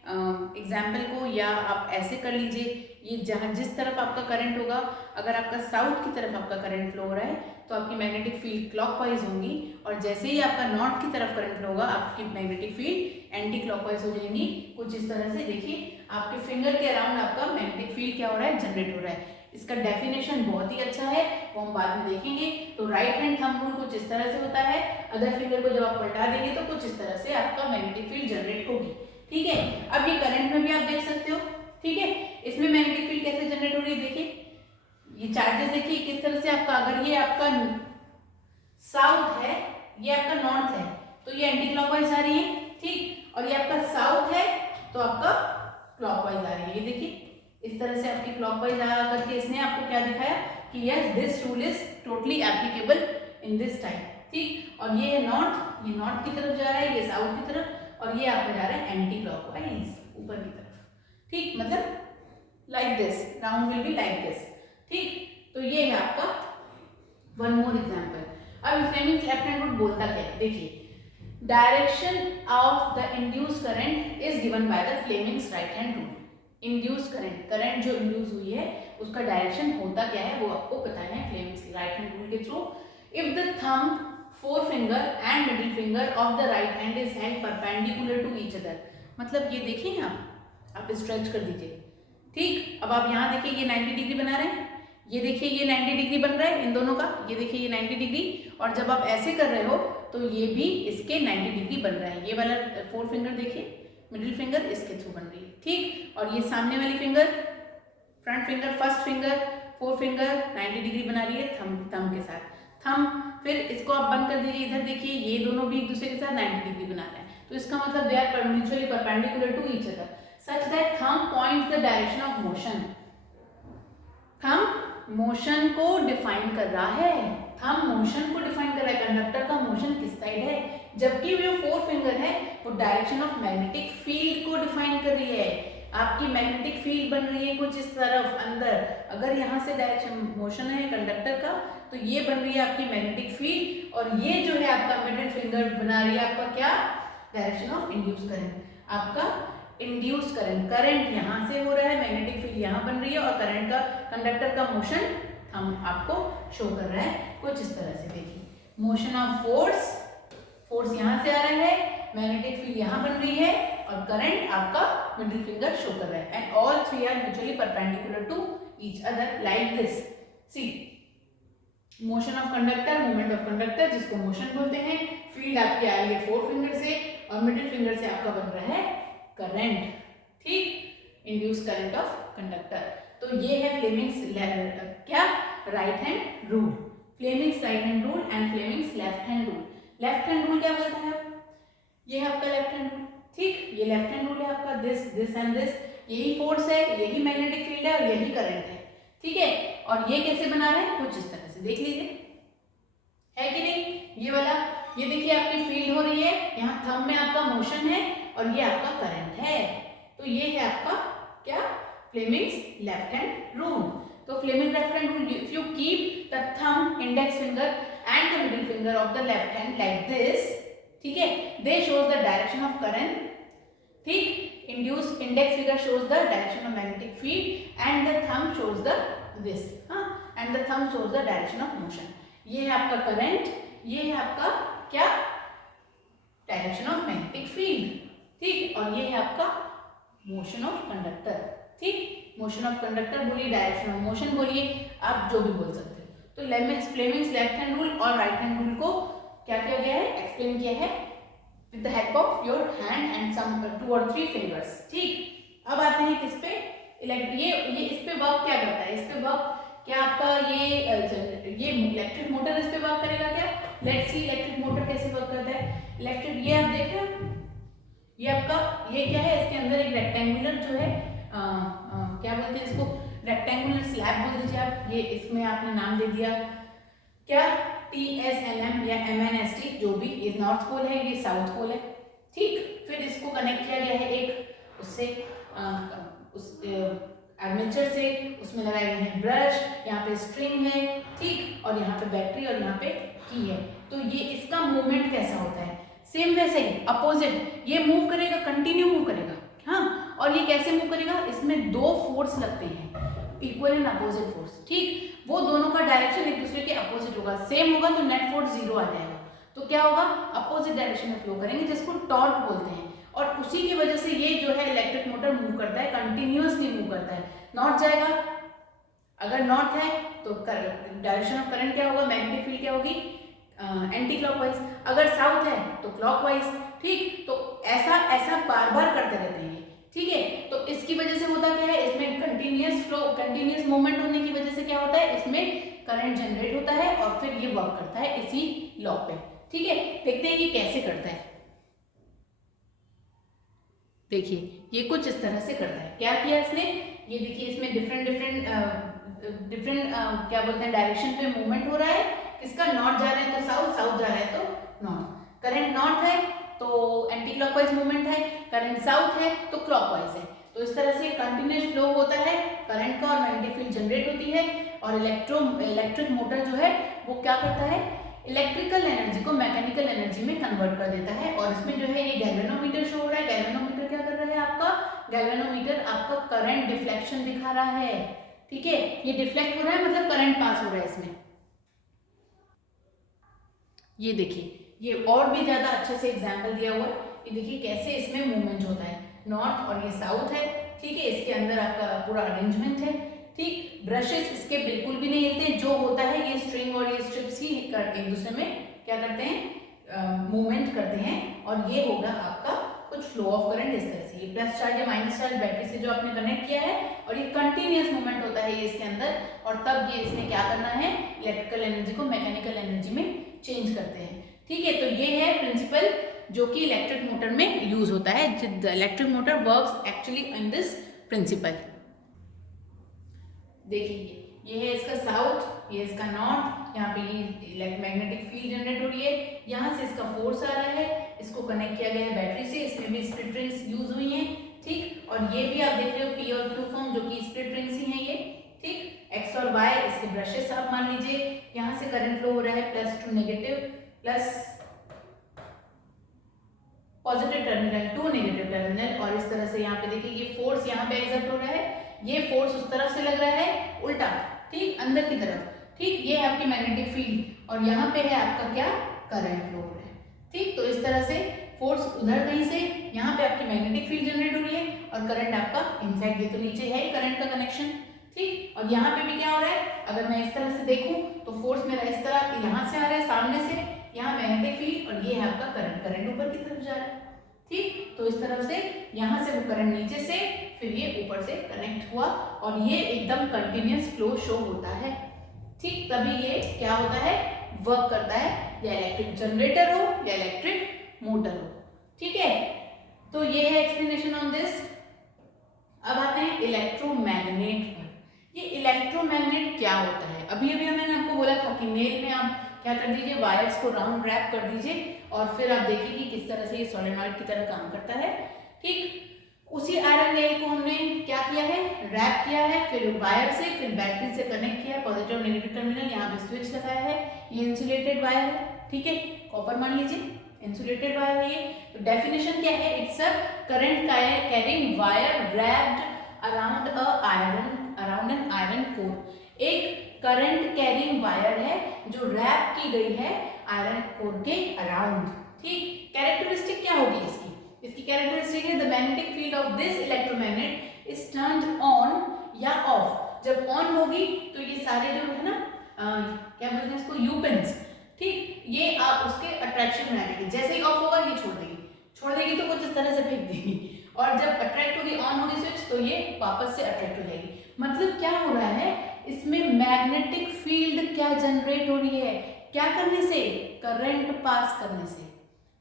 एग्जाम्पल को, या आप ऐसे कर लीजिए, ये जहाँ जिस तरफ आपका करंट होगा, अगर आपका साउथ की तरफ आपका करंट फ्लो हो रहा है तो आपकी मैग्नेटिक फील्ड क्लॉकवाइज होंगी, और जैसे ही आपका नॉर्थ की तरफ करंट फ्लो होगा आपकी मैग्नेटिक फील्ड एंटी क्लॉकवाइज हो जाएंगी। कुछ इस तरह से देखिए, आपके फिंगर के अराउंड आपका मैग्नेटिक फील्ड क्या हो रहा है, जनरेट हो रहा है। इसका डेफिनेशन बहुत ही अच्छा है, वो हम बाद में देखेंगे। तो राइट हैंड थंब रूल कुछ इस तरह से होता है, अदर फिंगर को जब आप पलटा देंगे तो कुछ इस तरह से आपका मैग्नेटिक फील्ड जनरेट होगी। ठीक है, अब ये करंट में भी आप देख सकते हो। ठीक है, इसमें मैग्नेटिक फील्ड कैसे जनरेट हो रही है, देखिए ये चार्जेस देखिए किस तरह से आपका, अगर ये आपका साउथ है, ये आपका नॉर्थ है, तो ये एंटी क्लॉकवाइज आ रही है। ठीक, और ये आपका साउथ है तो आपका क्लॉकवाइज आ रही है। ये देखिए इस तरह से आपकी क्लॉकवाइज आ करके इसने आपको क्या दिखाया कि yes this rule is totally applicable in this time. ठीक, और ये है नॉर्थ, ये नॉर्थ की तरफ जा रहा है, ये साउथ की तरफ, और ये आपका जा रहा है एंटी क्लॉकवाइज ऊपर की तरफ। ठीक, मतलब like this, round will be like this. ठीक, तो ये है आपका वन मोर एग्जांपल। अब फ्लेमिंग्स लेफ्ट हैंड रूल बोलता क्या है, देखिए direction of the induce current is given by the Fleming's right hand rule. Induce current जो इंड्यूस हुई है उसका डायरेक्शन होता क्या है वो आपको पता है फ्लेमिंग्स राइट हैंड रूल के through. If the thumb, forefinger and middle finger of the right hand is held perpendicular to each other, मतलब ये देखिए आप स्ट्रेच कर दीजिए। ठीक, अब आप यहाँ देखिए ये 90 डिग्री बना रहे हैं, ये देखिए ये 90 डिग्री बन रहा है इन दोनों का, ये देखिए ये 90 डिग्री, और जब आप ऐसे कर रहे हो तो ये भी इसके 90 डिग्री बन रहा है। ये वाला फोर फिंगर देखिए, मिडिल फिंगर इसके थ्रू बन रही है। ठीक, और ये सामने वाली finger, front finger, first finger, four finger 90 degree बना रही है थंब के साथ। थंब, फिर इसको आप बंद कर दीजिए, इधर देखिए ये दोनों भी एक दूसरे के साथ 90 डिग्री बना रहे हैं, तो इसका मतलब they are mutually perpendicular to each other such that thumb points the direction of motion. Thumb motion को डिफाइन कर रहा है, थंब मोशन को डिफाइन कर रहा है, कंडक्टर का मोशन किस साइड है, जबकि जो फोर फिंगर है वो डायरेक्शन ऑफ मैग्नेटिक फील्ड को डिफाइन कर रही है। आपकी मैग्नेटिक फील्ड बन रही है कुछ इस तरफ अंदर, अगर यहाँ से डायरेक्शन मोशन है कंडक्टर का तो ये बन रही है आपकी मैग्नेटिक फील्ड, और ये जो है आपका मिडिल फिंगर बना रही है आपका क्या, डायरेक्शन ऑफ इंड्यूस करंट। आपका इंड्यूस करंट यहाँ से हो रहा है, मैग्नेटिक फील्ड यहाँ बन रही है, और करंट का कंडक्टर का मोशन हम आपको शो कर रहा है कुछ इस तरह से। देखिए मोशन ऑफ फोर्स यहाँ से आ रहा है, मैग्नेटिक फील्ड यहाँ बन रही है, और करंट आपका मिडिल फिंगर शो कर रहा है, and all three are mutually perpendicular to each other like this. See motion of conductor, movement of conductor जिसको मोशन बोलते हैं, फील्ड आपकी आ रही है फोर फिंगर से, और मिडिल फिंगर से आपका बन रहा है करंट। ठीक, इंड्यूस करंट ऑफ कंडक्टर। तो ये है फ्लेमिंग्स क्या, right hand rule, Fleming's right hand rule and Fleming's left hand rule. Left hand rule क्या बोलता है, ये है आपका लेफ्ट हैंड रूल। ठीक, ये लेफ्ट हैंड रूल है आपका, दिस एंड दिस, यही फोर्स है, यही मैग्नेटिक फील्ड है, और यही करंट है। ठीक है, और ये कैसे बना रहे हैं कुछ इस तरह से, देख लीजिए है कि नहीं, ये वाला, ये देखिए आपकी फील्ड हो रही है, यहाँ थंब में आपका मोशन है, और ये आपका करंट है, तो ये है आपका क्या, फ्लेमिंग्स लेफ्ट हैंड रूल। तो Fleming left hand rule, if you keep the thumb, index finger and the middle finger of the left hand like this, ठीक है, they shows the direction of current. ठीक, induce index finger shows the direction of magnetic field and the thumb shows the this, and the thumb shows the direction of motion. ये है आपका current, ये है आपका क्या, डायरेक्शन ऑफ मैग्नेटिक फील्ड। ठीक, और ये है आपका मोशन ऑफ कंडक्टर। ठीक, मोशन ऑफ कंडक्टर बोलिए, डायरेक्शन ऑफ मोशन बोलिए, आप जो भी बोल सकते हो। तो फ्लेमिंग्स लेफ्ट हैंड रूल और राइट हैंड रूल को क्या किया गया है, एक्सप्लेन किया है with the help of your hand and some 2 और 3 फिंगर्स। ठीक, अब आते हैं किस पे, ये इस पे वर्क क्या करता है, इस पे वर्क क्या आपका ये इलेक्ट्रिक मोटर इस पे वर्क करेगा क्या? लेट्स सी इलेक्ट्रिक मोटर कैसे वर्क करता है। इलेक्ट्रिक, ये आप देख रहे हो, ये आपका ये क्या है, इसके अंदर एक रेक्टेंगुलर जो है क्या बोलते हैं इसको, रेक्टेंगुलर स्लैब बोल दीजिए आप, ये इसमें आपने नाम दे दिया क्या, TSLM या MNST, जो भी, ये नॉर्थ पोल है, ये साउथ पोल है, ठीक। फिर इसको कनेक्ट किया गया है एक उससे उस आर्मेचर से, उसमें लगाए गए हैं ब्रश, यहाँ पे स्ट्रिंग है, ठीक, और यहाँ पे बैटरी और यहाँ पे की है। तो ये इसका मूवमेंट कैसा होता है, सेम वैसे ही अपोजिट, ये मूव करेगा, कंटिन्यू मूव करेगा, हाँ। और ये कैसे मूव करेगा, इसमें दो फोर्स लगते हैं, इक्वल एंड अपोजिट फोर्स, ठीक। वो दोनों का डायरेक्शन एक दूसरे के अपोजिट होगा, सेम होगा तो नेट फोर्स 0 आ जाएगा। तो क्या होगा, अपोजिट डायरेक्शन में फ्लो करेंगे, जिसको टॉर्क बोलते हैं। और उसी की वजह से ये जो है इलेक्ट्रिक मोटर मूव करता है, कंटिन्यूअसली मूव करता है। नॉर्थ जाएगा, अगर नॉर्थ है तो डायरेक्शन ऑफ करंट क्या होगा, मैग्नेटिक फील्ड क्या होगी, एंटी क्लॉकवाइज। अगर साउथ है तो क्लॉकवाइज, ठीक। तो ऐसा ऐसा बार बार करते रहते हैं, ठीक है। तो इसकी वजह से होता क्या है, इसमें कंटिन्यूअस फ्लो, कंटिन्यूअस मूवमेंट होने की वजह से क्या होता है, इसमें करंट जनरेट होता है और फिर ये वर्क करता है इसी लॉ पे, ठीक है। देखते हैं ये कैसे करता है। देखिए ये कुछ इस तरह से करता है। क्या किया इसने, ये देखिए इसमें डिफरेंट क्या बोलते हैं डायरेक्शन पे मूवमेंट हो रहा है। किसका, नॉर्थ जा रहा है तो साउथ, साउथ जा रहा है तो नॉर्थ। करंट नॉर्थ है तो एंटी क्लॉकवाइज मूवमेंट है, करंट साउथ है तो क्लॉकवाइज है। तो इस तरह से कंटिन्यूअस फ्लो होता है करंट का और मैग्नेटिक फील्ड जनरेट होती है। और इलेक्ट्रिक मोटर जो है वो क्या करता है, इलेक्ट्रिकल एनर्जी को मैकेनिकल एनर्जी में कन्वर्ट कर देता है। और इसमें जो है ये गैल्वेनोमीटर शो हो रहा है। गैल्वेनोमीटर क्या कर रहा है आपका, गैल्वेनोमीटर आपका करंट डिफ्लेक्शन दिखा रहा है, ठीक है। ये डिफ्लेक्ट हो रहा है मतलब करंट पास हो रहा है इसमें। ये देखिए ये और भी ज्यादा अच्छे से एग्जांपल दिया हुआ है। ये देखिए कैसे इसमें मूवमेंट होता है, नॉर्थ और ये साउथ है, ठीक है। इसके अंदर आपका पूरा अरेंजमेंट है, ठीक। ब्रशेस इसके बिल्कुल भी नहीं हिलते, जो होता है ये स्ट्रिंग और ये स्ट्रिप्स ही एक दूसरे में क्या करते हैं, मूवमेंट करते हैं। और ये होगा आपका कुछ फ्लो ऑफ करंट इस तरह से। ये प्लस चार्ज या माइनस चार्ज बैटरी से जो आपने कनेक्ट किया है, और ये कंटिन्यूअस मूवमेंट होता है ये इसके अंदर। और तब ये इसने क्या करना है, इलेक्ट्रिकल एनर्जी को मैकेनिकल एनर्जी में चेंज करते हैं, ठीक है। तो ये है प्रिंसिपल जो कि इलेक्ट्रिक मोटर में यूज होता है। Electric motor works actually in this principle. देखिए ये है इसका साउथ, ये इसका नॉर्थ, यहाँ पे ये मैग्नेटिक फील्ड जनरेट हो रही है, यहाँ से इसका फोर्स आ रहा है, इसको कनेक्ट किया गया है बैटरी से, इसमें भी स्प्लिट रिंग्स यूज हुई हैं, ठीक। और ये भी आप देख रहे हो पी और क्यू फॉर्म, जो कि स्प्लिट रिंग्स ही हैं ये, ठीक। एक्स और वाई इसके ब्रशेस आप मान लीजिए। यहाँ से करंट फ्लो हो रहा है plus to negative, plus positive terminal to negative terminal. और इस तरह से यहाँ पे देखिए ये फोर्स यहाँ पे एग्जर्ट हो रहा है, ये फोर्स उस तरफ से लग रहा है उल्टा, ठीक, अंदर की तरफ, ठीक। ये है आपकी मैग्नेटिक फील्ड और यहाँ पे है आपका क्या, करंट फ्लो हो रहा है, ठीक। तो इस तरह से फोर्स उधर कहीं से, यहाँ पे आपकी मैग्नेटिक फील्ड जनरेट हो रही है और करंट आपका इनसाइड, ये तो नीचे है ही करंट का कनेक्शन, ठीक। और यहाँ पे भी क्या हो रहा है, अगर मैं इस तरह से देखूं तो फोर्स मेरा इस तरह यहाँ से आ रहा है सामने से, यहाँ मैग्नेटिक फील्ड, और ये है आपका करंट, करंट ऊपर की तरफ जा रहा है, ठीक। तो इस तरफ से यहाँ से वो करंट नीचे से, फिर ये ऊपर से कनेक्ट हुआ और ये एकदम कंटिन्यूअस फ्लो शो होता है, ठीक। तभी ये क्या होता है, वर्क करता है, या इलेक्ट्रिक जनरेटर हो या इलेक्ट्रिक मोटर हो, ठीक है। तो ये है एक्सप्लेनेशन ऑन दिस। अब आते हैं इलेक्ट्रोमैग्नेट पर। ये इलेक्ट्रोमैग्नेट क्या होता है, अभी अभी मैंने आपको बोला था कि नेल में आप क्या कर दीजिए, वायर्स को राउंड रैप कर दीजिए और फिर आप देखिए कि किस तरह से ये सोलेनॉइड की तरह काम करता है, ठीक। उसी आयरन नेल को हमने क्या किया है, रैप किया है, फिर वायर से, फिर बैटरी से कनेक्ट किया है, पॉजिटिव और नेगेटिव टर्मिनल, यहाँ पे स्विच लगाया है, ये इंसुलेटेड वायर है, ठीक है, कॉपर मान लीजिए, इंसुलेटेड वायर है ये। तो डेफिनेशन क्या है, it's a current carrying wire wrapped around an iron core. एक करंट कैरिंग वायर है जो रैप की गई है आयरन कोर के अराउंड, ठीक। कैरेक्टरिस्टिक क्या होगी इसकी कैरेक्टरिस्टिक है, the magnetic field of this electromagnet is turned on या ऑफ। जब ऑन होगी तो ये सारे जो है ना क्या बोलते हैं इसको, यूपेंस, ठीक, ये उसके अट्रैक्शन में आएगी। जैसे ही ऑफ होगा ये छोड़ देगी तो कुछ इस तरह से फेंक देगी, और जब अट्रैक्ट होगी, ऑन होगी स्विच, तो ये वापस से अट्रैक्ट हो जाएगी। मतलब क्या हो रहा है, इसमें मैग्नेटिक फील्ड क्या जनरेट हो रही है, क्या करने से, करंट पास करने से।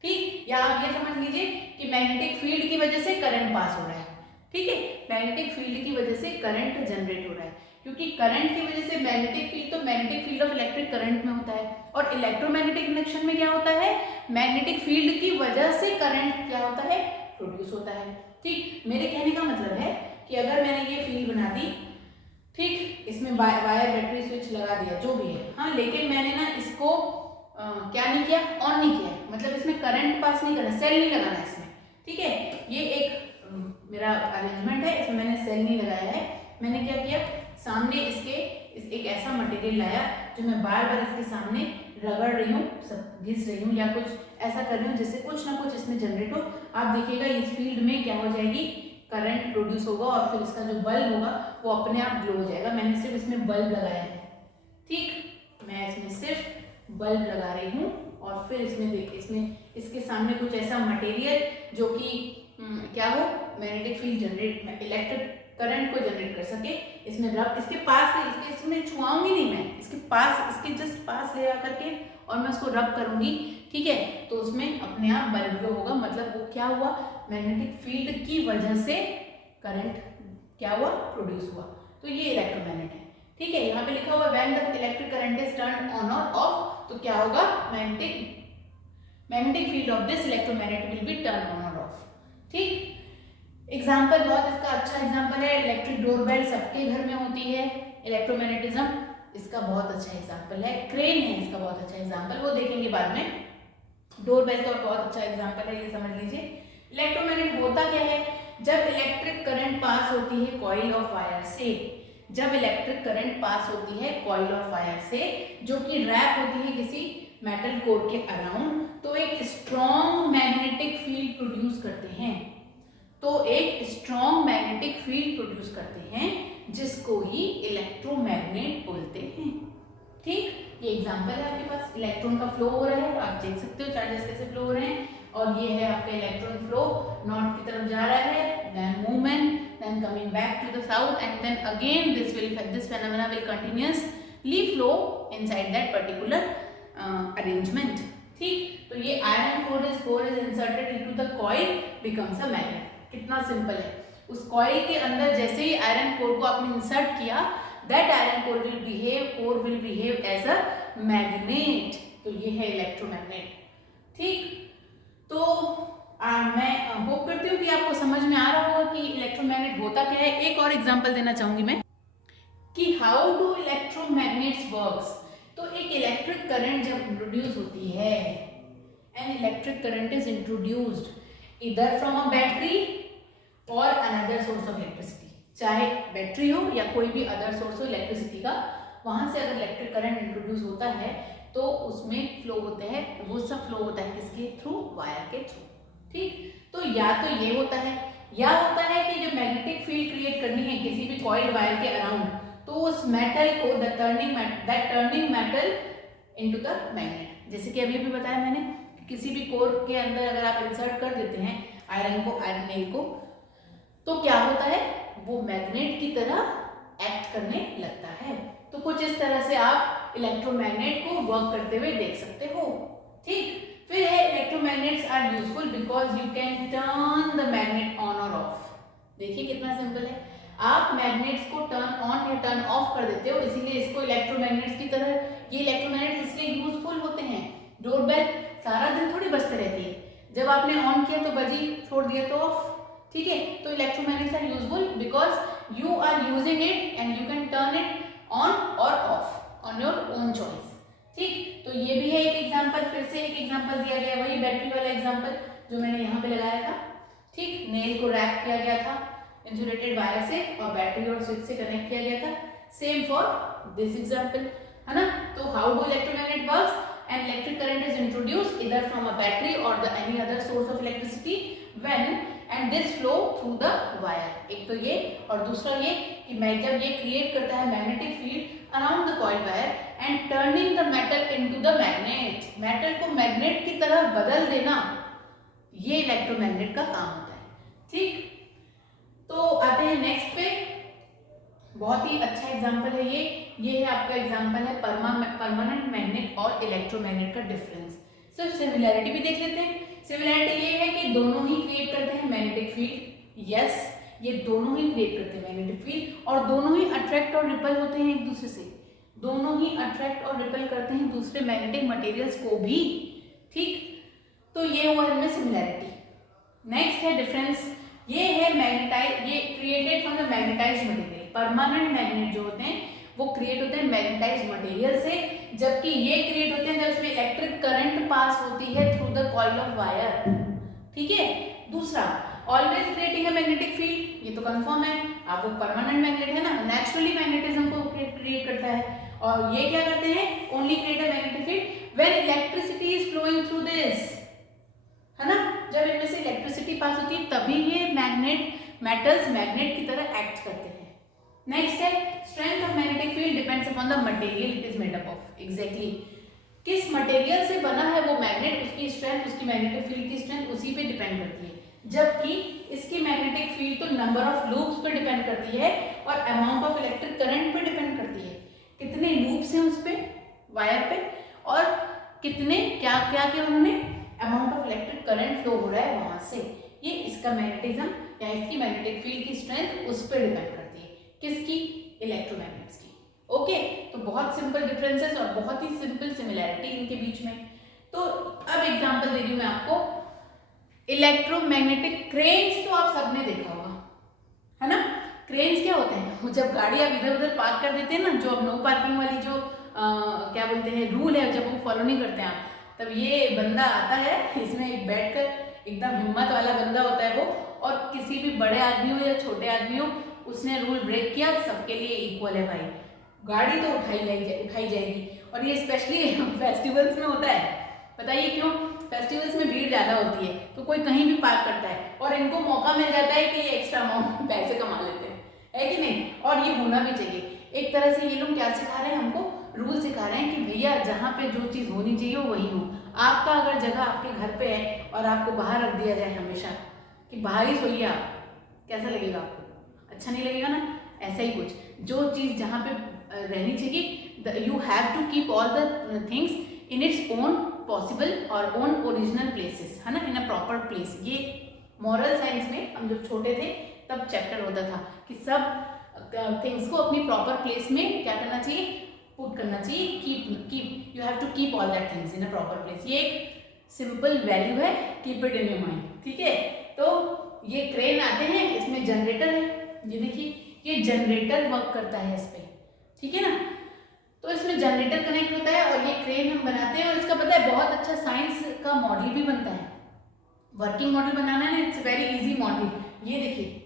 ठीक, या आप ये समझ लीजिए कि मैग्नेटिक फील्ड की वजह से करंट पास हो रहा है। ठीक है, मैग्नेटिक फील्ड की वजह से करंट जनरेट हो रहा है, क्योंकि करंट की वजह से मैग्नेटिक फील्ड, तो magnetic field of electric current में होता है, और इलेक्ट्रोमैग्नेटिक इंडक्शन में क्या होता है, मैग्नेटिक फील्ड की वजह से करंट क्या होता है, प्रोड्यूस होता है। ठीक, मेरे कहने का मतलब है कि अगर मैंने ये फील्ड बना दी, ठीक, इसमें वायर बैटरी स्विच लगा दिया, जो भी है, हाँ, लेकिन मैंने ना इसको क्या नहीं किया, ऑन नहीं किया, मतलब इसमें करंट पास नहीं करना, सेल नहीं लगाना इसमें। ठीक है, ये एक मेरा अरेंजमेंट है, इसमें मैंने सेल नहीं लगाया है। मैंने क्या किया, सामने इसके एक ऐसा मटेरियल लाया जो मैं बार बार इसके सामने रगड़ रही हूँ, घिस रही हूँ, या कुछ ऐसा कर रही हूँ जिससे कुछ ना कुछ इसमें जनरेट हो। आप देखिएगा इस फील्ड में क्या हो जाएगी, करंट प्रोड्यूस होगा, और फिर इसका जो बल्ब होगा वो अपने आप ग्लो हो जाएगा। मैंने सिर्फ इसमें बल्ब लगाया है। ठीक, मैं इसमें सिर्फ बल्ब लगा रही हूँ, और फिर इसमें इसमें इसके सामने कुछ ऐसा मटेरियल जो कि क्या हो, magnetic field generate, electric current को जनरेट कर सके, इसमें रब, इसके पास इसके इसमें छुआऊंगी नहीं मैं, इसके पास, इसके जस्ट पास ले आकर के और मैं उसको रब करूंगी। ठीक है, तो उसमें अपने आप बल्ब ग्लो होगा, मतलब वो क्या हुआ, मैग्नेटिक फील्ड की वजह से करंट क्या हुआ, प्रोड्यूस हुआ। तो ये इलेक्ट्रोमैग्नेट है। ठीक है, यहाँ पे लिखा हुआ when the electric current is turn on और ऑफ, तो क्या होगा, magnetic field of this electromagnet will be turn on और ऑफ। ठीक, एग्जाम्पल बहुत इसका अच्छा एग्जाम्पल है, इलेक्ट्रिक डोरबेल सबके घर में होती है, इलेक्ट्रोमैग्नेटिज्म इसका बहुत अच्छा एग्जाम्पल है। क्रेन है इसका बहुत अच्छा एग्जाम्पल, वो देखेंगे बाद में। डोरबेल का बहुत अच्छा एग्जाम्पल है, ये समझ लीजिए। इलेक्ट्रोमैग्नेट होता क्या है, जब इलेक्ट्रिक करंट पास होती है कॉइल ऑफ वायर से, जब इलेक्ट्रिक करंट पास होती है कॉइल ऑफ वायर से, जो कि रैप होती है किसी मेटल कोर के अराउंड, तो एक स्ट्रॉन्ग मैग्नेटिक फील्ड प्रोड्यूस करते हैं, तो एक स्ट्रॉन्ग मैग्नेटिक फील्ड प्रोड्यूस करते हैं, जिसको ही इलेक्ट्रोमैग्नेट बोलते हैं। ठीक, ये एग्जांपल है आपके पास, इलेक्ट्रॉन का फ्लो हो रहा है, आप देख सकते हो चार्जेस कैसे फ्लो हो रहे हैं, और ये है आपका इलेक्ट्रॉन फ्लो, नॉर्थ की तरफ जा रहा है, then movement, then coming back to the south, and then again this phenomena will continuously flow inside that particular arrangement. ठीक, तो ये iron core is inserted into the coil becomes a magnet। कितना simple है, उस coil के अंदर जैसे ही iron core को आपने इंसर्ट किया, that iron core will behave as a magnet, तो ये है इलेक्ट्रोमैग्नेट। ठीक, तो मैं होप करती हूँ कि आपको समझ में आ रहा होगा कि इलेक्ट्रोमैग्नेट होता क्या है। एक और एग्जांपल देना चाहूंगी मैं कि हाउ डू इलेक्ट्रोमैग्नेट्स वर्क्स। तो एक इलेक्ट्रिक करंट जब इंट्रोड्यूस होती है, an electric current is introduced इधर फ्रॉम अ बैटरी और अनदर सोर्स ऑफ इलेक्ट्रिसिटी, चाहे बैटरी हो या कोई भी अदर सोर्स हो इलेक्ट्रिसिटी का, वहां से अगर इलेक्ट्रिक करंट इंट्रोड्यूस होता है तो उसमें फ्लो होते हैं, वो सब फ्लो होता है किसके थ्रू, वायर के थ्रू। ठीक, तो या तो ये होता है, या होता है कि जो मैग्नेटिक फील्ड क्रिएट करनी है किसी भी कॉइल वायर के अराउंड, तो उस मेटल को that turning metal into the magnet, जैसे कि अभी भी बताया मैंने, किसी भी कोर के अंदर अगर आप इंसर्ट कर देते हैं आयरन नेल को, तो क्या होता है, वो मैग्नेट की तरह एक्ट करने लगता है। तो कुछ इस तरह से आप इलेक्ट्रोमैग्नेट को वर्क करते हुए देख सकते हो। ठीक, फिर है electromagnets are useful because you can turn the magnet on और ऑफ। देखिए कितना सिंपल है, आप मैग्नेट्स को टर्न ऑन या टर्न ऑफ कर देते हो, इसीलिए इसको इलेक्ट्रोमैग्नेट्स की तरह, ये इलेक्ट्रोमैग्नेट्स इसलिए यूजफुल होते हैं। डोरबेल सारा दिन थोड़ी बजते रहती है, जब आपने ऑन किया तो बजी, छोड़ दिया तो ऑफ। ठीक है, तो electromagnets are useful because you are using it and you can turn it on और off on your own choice. ठीक, तो ये भी है एक एग्जांपल, फिर से एक एग्जांपल दिया गया, वही बैटरी वाला एग्जांपल जो मैंने यहाँ पे लगाया था। ठीक, नेल को रैप किया गया था इंसुलेटेड वायर से और बैटरी और स्विच से कनेक्ट किया गया था, सेम फॉर दिस एग्जांपल, है ना। तो how do electromagnet works, an electric current is introduced either from a battery or the any other source of electricity when and this flow through the wire। एक तो ये, और दूसरा ये कि मैं जब ये क्रिएट करता है magnetic field around the coil wire and turning the metal into the magnet, metal को मैग्नेट की तरह बदल देना, ये इलेक्ट्रोमैग्नेट का काम होता है। ठीक, तो आते हैं नेक्स्ट पे, बहुत ही अच्छा एग्जाम्पल है ये है आपका एग्जाम्पल है परमानेंट मैग्नेट और इलेक्ट्रोमैग्नेट का डिफरेंस। सो सिमिलैरिटी भी देख लेते हैं। सिमिलैरिटी ये है कि दोनों ही क्रिएट करते हैं मैग्नेटिक फील्ड। यस, ये दोनों ही क्रिएट करते हैं मैग्नेटिक फील्ड और दोनों ही अट्रैक्ट और रिपल होते हैं एक दूसरे से। दोनों ही अट्रैक्ट और रिपल करते हैं दूसरे मैग्नेटिक मटेरियल्स को भी। ठीक, तो ये हुआ इनमें सिमिलैरिटी। नेक्स्ट है डिफरेंस। ये है मैग्नेटाइज, ये created from the magnetised material. Permanent magnet जो होते हैं वो क्रिएट होते हैं मैग्नेटाइज्ड मटेरियल से, जबकि ये क्रिएट होते हैं जब इसमें इलेक्ट्रिक करंट पास होती है through the coil of wire. ठीक है। दूसरा, always creating a magnetic field, ये तो कंफर्म है, आप वो परमानेंट मैग्नेट है ना, नेचुरली मैग्नेटिज्म को क्रिएट करता है। और ये क्या करते हैं, only create a magnetic field when electricity is flowing through this, है ना, जब इनमें से इलेक्ट्रिसिटी पास होती है तभी ये मेटल्स मैग्नेट की तरह एक्ट करते हैं। नेक्स्ट है strength of magnetic field depends upon the material it is made up of. Exactly, किस मटेरियल से बना है वो मैग्नेट, उसकी स्ट्रेंथ, उसकी मैग्नेटिक फील्ड की स्ट्रेंथ उसी पे डिपेंड करती है। जबकि इसकी मैग्नेटिक फील्ड तो नंबर ऑफ लूप्स पे डिपेंड करती है और अमाउंट ऑफ इलेक्ट्रिक करंट पे डिपेंड करती है। कितने लूप्स हैं उस पे, वायर पे, और कितने क्या क्या किया उन्होंने, amount of electric current flow हो रहा है वहां से। ये इसका मैग्नेटिज्म या इसकी मैग्नेटिक फील्ड की स्ट्रेंथ उस पर डिपेंड करती है। किसकी, इलेक्ट्रोमैग्नेट्स की। ओके, तो बहुत सिंपल डिफरेंसेस और बहुत ही सिंपल सिमिलैरिटी इनके बीच में। तो अब एग्जांपल दे रही हूं मैं आपको, इलेक्ट्रोमैग्नेटिक क्रेन्स तो आप सबने देखा होगा, है ना। क्रेन्स क्या होते हैं, जब गाड़ी आप इधर उधर पार्क कर देते हैं ना, जो अब नो पार्किंग वाली जो क्या बोलते हैं रूल है, जब वो फॉलो नहीं करते हैं आप, तब ये बंदा आता है, इसमें बैठकर एकदम हिम्मत वाला बंदा होता है वो, और किसी भी बड़े आदमी हो या छोटे आदमी हो, उसने रूल ब्रेक किया, सबके लिए इक्वल है भाई, गाड़ी तो उठाई जाएगी। और ये स्पेशली फेस्टिवल्स में होता है। बताइए क्यों, फेस्टिवल्स में भीड़ ज़्यादा होती है तो कोई कहीं भी पार्क करता है और इनको मौका मिल जाता है कि ये एक्स्ट्रा अमाउंट पैसे कमा लेते हैं, है कि नहीं। और ये होना भी चाहिए। एक तरह से ये लोग क्या सिखा रहे हैं हमको, रूल सिखा रहे हैं कि भैया जहाँ पे जो चीज़ होनी चाहिए वो वही हो। आपका अगर जगह आपके घर पे है और आपको बाहर रख दिया जाए हमेशा कि बाहर ही सोइए आप, कैसा लगेगा आपको, अच्छा नहीं लगेगा ना। ऐसा ही कुछ, जो चीज़ जहाँ पे रहनी चाहिए, you have to keep all the things in its own possible और ओन ओरिजिनल प्लेसेस, है ना, इन अ प्रॉपर प्लेस। ये मॉरल साइंस में हम जब छोटे थे तब चैप्टर होता था कि सब थिंग्स को अपनी प्रॉपर प्लेस में क्या करना चाहिए, पुट करना चाहिए, keep you have to keep all that things in a proper place. ये एक सिंपल वैल्यू है, keep it in your mind. ठीक है, तो ये क्रेन आते हैं, इसमें जनरेटर है, ये देखिए ये जनरेटर वर्क करता है इस पे, ठीक है ना। तो इसमें जनरेटर कनेक्ट होता है और ये क्रेन हम बनाते हैं, और इसका पता है बहुत अच्छा साइंस का मॉडल भी बनता है। वर्किंग मॉडल बनाना है ना, इट्स वेरी इजी मॉडल। ये देखिए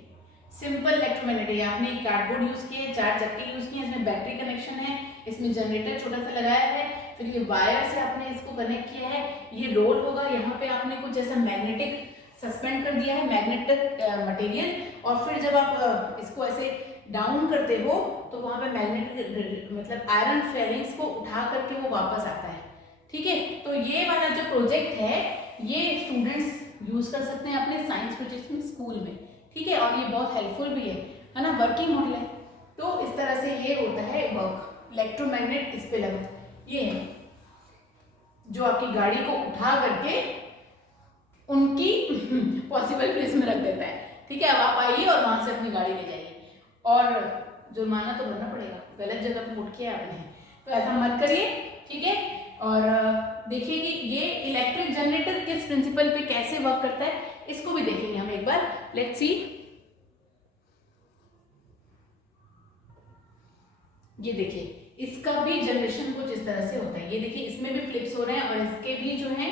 सिंपल इलेक्ट्रोमैग्नेटिक, आपने कार्डबोर्ड यूज किए, 4 चक्के यूज किए, इसमें बैटरी कनेक्शन है, इसमें जनरेटर छोटा सा लगाया है, फिर ये वायर से आपने इसको कनेक्ट किया है, ये रोल होगा, यहाँ पे आपने कुछ ऐसा मैग्नेटिक सस्पेंड कर दिया है, मैग्नेटिक मटेरियल, और फिर जब आप इसको ऐसे डाउन करते हो तो वहाँ पे मैग्नेटिक मतलब आयरन फेलिंग्स को उठा करके वो वापस आता है। ठीक है, तो ये वाला जो प्रोजेक्ट है ये स्टूडेंट्स यूज कर सकते हैं अपने साइंस प्रोजेक्ट में स्कूल में। ठीक है, और ये बहुत हेल्पफुल भी है ना, वर्किंग मॉडल है। तो इस तरह से ये होता है वर्क। इलेक्ट्रोमैग्नेट इस पे लगता है, ये है जो आपकी गाड़ी को उठा करके उनकी पॉसिबल प्लेस में रख देता है। ठीक है, अब आप आइए और वहां से अपनी गाड़ी ले जाइए, और जुर्माना तो भरना पड़ेगा, गलत जगह पे उठ किया आपने, तो ऐसा मत करिए। ठीक है, और देखिए कि ये इलेक्ट्रिक जनरेटर किस प्रिंसिपल पे कैसे वर्क करता है, इसको भी देखेंगे हम एक बार। लेट्स सी, ये देखिए इसका भी जनरेशन कुछ इस तरह से होता है। ये देखिए इसमें भी फ्लिप्स हो रहे हैं और इसके भी जो है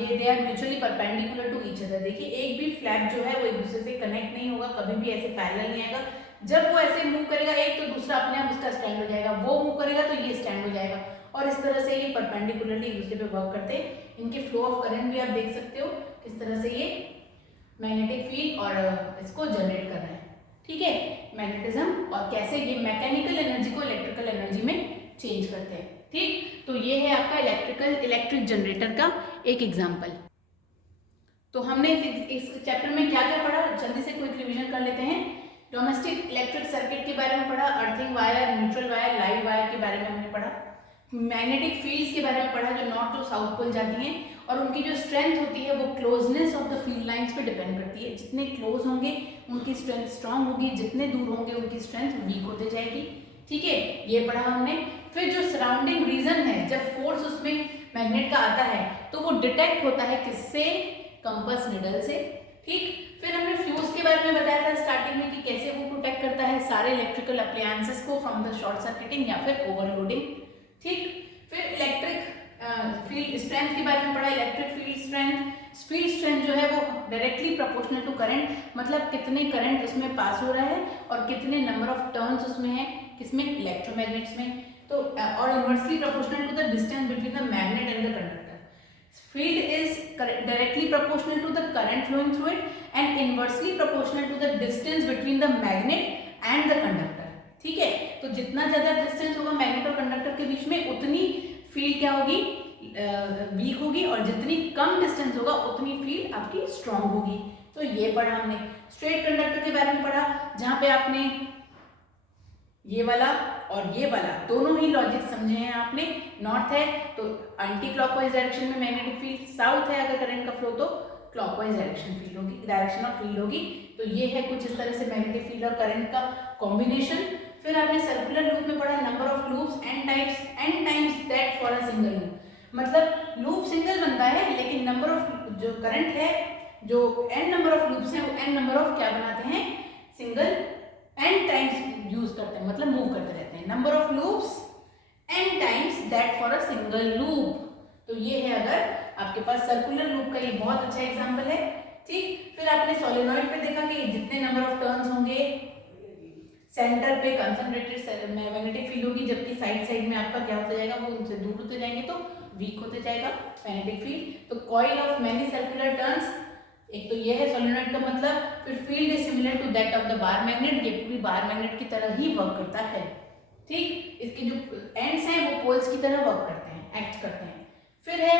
ये they are mutually perpendicular to each other. देखिए एक भी फ्लैप जो है वो एक दूसरे से कनेक्ट नहीं होगा, कभी भी ऐसे पैरेलल नहीं आएगा। जब वो ऐसे मूव करेगा एक तो दूसरा अपने आप उसका स्टैंड हो जाएगा, वो मूव करेगा तो ये स्टैंड हो जाएगा, और इस तरह से ये परपेंडिकुलरली एक दूसरे पे वर्क करते हैं। इनके फ्लो ऑफ करंट भी आप देख सकते हो किस तरह से ये मैग्नेटिक फील्ड और इसको जनरेट कर रहे हैं। ठीक है, मैग्नेटिज्म और कैसे ये मैकेनिकल एनर्जी को इलेक्ट्रिकल एनर्जी में चेंज करते हैं। ठीक, तो ये है आपका इलेक्ट्रिक जनरेटर का एक एग्जांपल। तो हमने इस चैप्टर में क्या क्या पढ़ा, जल्दी से क्विक रिवीजन कर लेते हैं। डोमेस्टिक इलेक्ट्रिक सर्किट के बारे में पढ़ा, earthing wire, neutral wire, live wire के बारे में हमने पढ़ा, मैग्नेटिक फील्ड्स के बारे में पढ़ा जो नॉर्थ टू साउथ पोल जाती हैं और उनकी जो स्ट्रेंथ होती है वो closeness of the field lines पे डिपेंड करती है। जितने क्लोज होंगे उनकी स्ट्रेंथ स्ट्रांग होगी, जितने दूर होंगे उनकी स्ट्रेंथ वीक होते जाएगी। ठीक है, ये पढ़ा हमने। फिर जो सराउंडिंग रीजन है, जब फोर्स उसमें मैग्नेट का आता है तो वो डिटेक्ट होता है किससे, कंपास निडल से। ठीक, फिर हमने फ्यूज के बारे में बताया था स्टार्टिंग में कि कैसे वो प्रोटेक्ट करता है सारे इलेक्ट्रिकल अप्लायंसेस को फ्रॉम द शॉर्ट सर्किटिंग या फिर ओवरलोडिंग। ठीक, फिर इलेक्ट्रिक फील्ड स्ट्रेंथ के बारे में पढ़ा, इलेक्ट्रिक फील्ड स्ट्रेंथ जो है वो डायरेक्टली प्रोपोर्शनल टू करंट, मतलब कितने करंट उसमें पास हो रहा है और कितने नंबर ऑफ टर्न्स उसमें है, किसमें, इलेक्ट्रोमैग्नेट्स में। तो और inversely proportional to the distance between the magnet and the conductor. Field is directly proportional to the current flowing through it and inversely proportional to the distance between the magnet and the conductor. ठीक है, तो जितना ज्यादा distance होगा magnet और conductor के बीच में उतनी फील्ड क्या होगी, वीक होगी, और जितनी कम डिस्टेंस होगा उतनी फील्ड आपकी स्ट्रांग होगी। तो ये पढ़ा हमने। स्ट्रेट कंडक्टर के बारे में पढ़ा, जहां पे आपने ये वाला और ये वाला दोनों ही लॉजिक समझे हैं आपने। नॉर्थ है तो एंटी क्लॉकवाइज डायरेक्शन में मैग्नेटिक फील्ड, साउथ है अगर करंट का फ्लो तो क्लॉकवाइज डायरेक्शन ऑफ फील्ड होगी। तो ये है कुछ इस तरह से मैग्नेटिक फील्ड और करंट का कॉम्बिनेशन। फिर आपने सर्कुलर लूप में पढ़ा number of loops n times that for a single loop, मतलब लूप सिंगल बनता है लेकिन नंबर ऑफ जो करंट है, जो n नंबर ऑफ लूप्स हैं वो n नंबर ऑफ क्या बनाते हैं, सिंगल n टाइम्स यूज करते हैं, मतलब मूव करते रहते हैं। Number of loops n times that for a single loop. तो ये है अगर आपके पास सर्कुलर लूप का, ये बहुत अच्छा एग्जांपल है। ठीक, फिर आपने सोलेनॉइड पे देखा कि जितने नंबर ऑफ टर्न्स होंगे सेंटर पे कंसंट्रेटेड मैग्नेटिक फील्ड होगी, जबकि साइड में आपका क्या होता जाएगा, वो उनसे दूर होते जाएंगे तो वीक होते जाएगा मैग्नेटिक फील्ड। तो coil of many circular turns, एक तो ये है सोलेनॉइड का मतलब। फिर field is similar to that of the bar magnet, ये पूरी बार मैग्नेट की तरह ही वर्क करता है। ठीक, इसके जो एंड्स हैं वो पोल्स की तरह वर्क करते हैं, एक्ट करते हैं। फिर है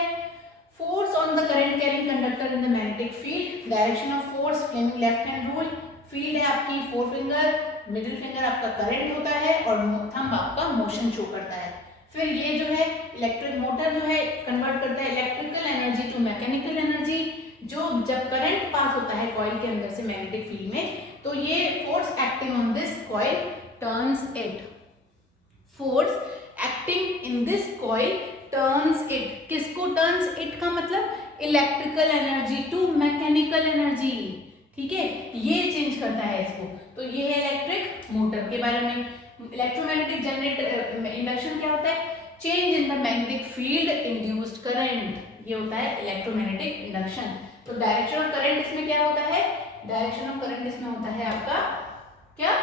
force on the current carrying conductor in the magnetic field, direction of force Fleming left hand rule. Field है आपकी फोर फिंगर, मिडिल फिंगर आपका करंट होता है और थंब आपका मोशन शो करता है। फिर ये जो है इलेक्ट्रिक मोटर जो है कन्वर्ट करता है electrical energy to mechanical energy. जो जब करंट पास होता है कॉइल के अंदर से मैग्नेटिक फील्ड में तो ये force acting on this coil turns it, force acting in this coil turns it. किसको टर्न्स इट का मतलब electrical energy to mechanical energy. ठीक है, ये चेंज करता है इसको। तो ये है इलेक्ट्रिक मोटर के बारे में। इलेक्ट्रोमैग्नेटिक जनरेटर इंडक्शन क्या होता है, change in the magnetic field induced current, ये होता है इलेक्ट्रोमैग्नेटिक इंडक्शन। तो डायरेक्शन ऑफ करंट इसमें क्या होता है, डायरेक्शन ऑफ करंट इसमें होता है आपका क्या,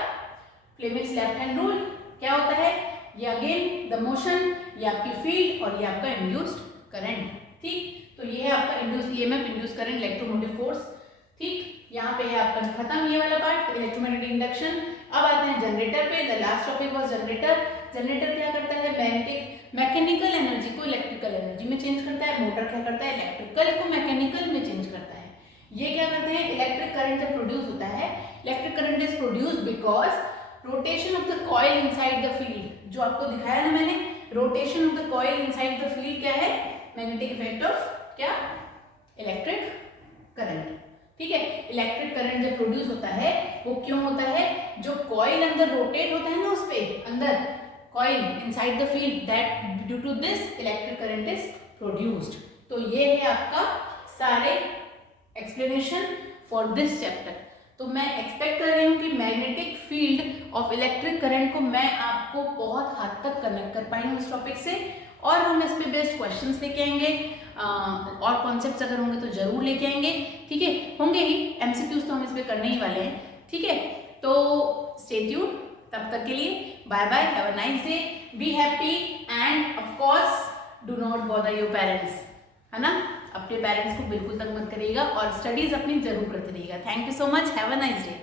फ्लेमिंग्स लेफ्ट हैंड रूल। क्या होता है, ये अगेन द मोशन, ये आपकी फील्ड और ये आपका इंड्यूस्ड करंट। ठीक, तो ये है आपका induced EMF, induced current, electromotive force. ठीक, यहाँ पे है आपका खत्म ये वाला पार्ट इलेक्ट्रोमैग्नेटिक इंडक्शन। अब आते हैं जनरेटर पे। The last topic was generator. Generator क्या करता है, मैकेनिकल एनर्जी को इलेक्ट्रिकल एनर्जी में चेंज करता है। मोटर क्या करता है, इलेक्ट्रिकल को मैकेनिकल में चेंज करता है। ये क्या करते हैं, इलेक्ट्रिक करंट जब प्रोड्यूस होता है, electric current is produce because rotation of the coil inside the field. जो आपको दिखाया ना मैंने, rotation of the coil inside the field क्या है, मैग्नेटिक इफेक्ट ऑफ क्या, इलेक्ट्रिक करंट। ठीक है, इलेक्ट्रिक करंट जब प्रोड्यूस होता है वो क्यों होता है, जो कॉइल अंदर रोटेट होता है ना, उस पे अंदर coil inside the field, that due to this electric current is produced. तो ये है आपका सारे एक्सप्लेनेशन फॉर दिस चैप्टर। तो मैं एक्सपेक्ट कर रही हूँ कि magnetic field of electric current को मैं आपको बहुत हद तक कनेक्ट कर पाई हूँ इस टॉपिक से, और हम इस पे बेस्ड क्वेश्चंस लेके आएंगे और कॉन्सेप्ट्स अगर होंगे तो जरूर लेके आएंगे। ठीक है, होंगे ही, एमसीक्यूज तो हम इस पे करने ही वाले हैं। ठीक है, तो स्टे ट्यून, तब तक के लिए bye bye, have a nice day, be happy and of course do not bother your parents, है ना। अपने पेरेंट्स को बिल्कुल तंग मत करिएगा और स्टडीज अपनी जरूर करते रहिएगा। Thank you so much, have a nice day.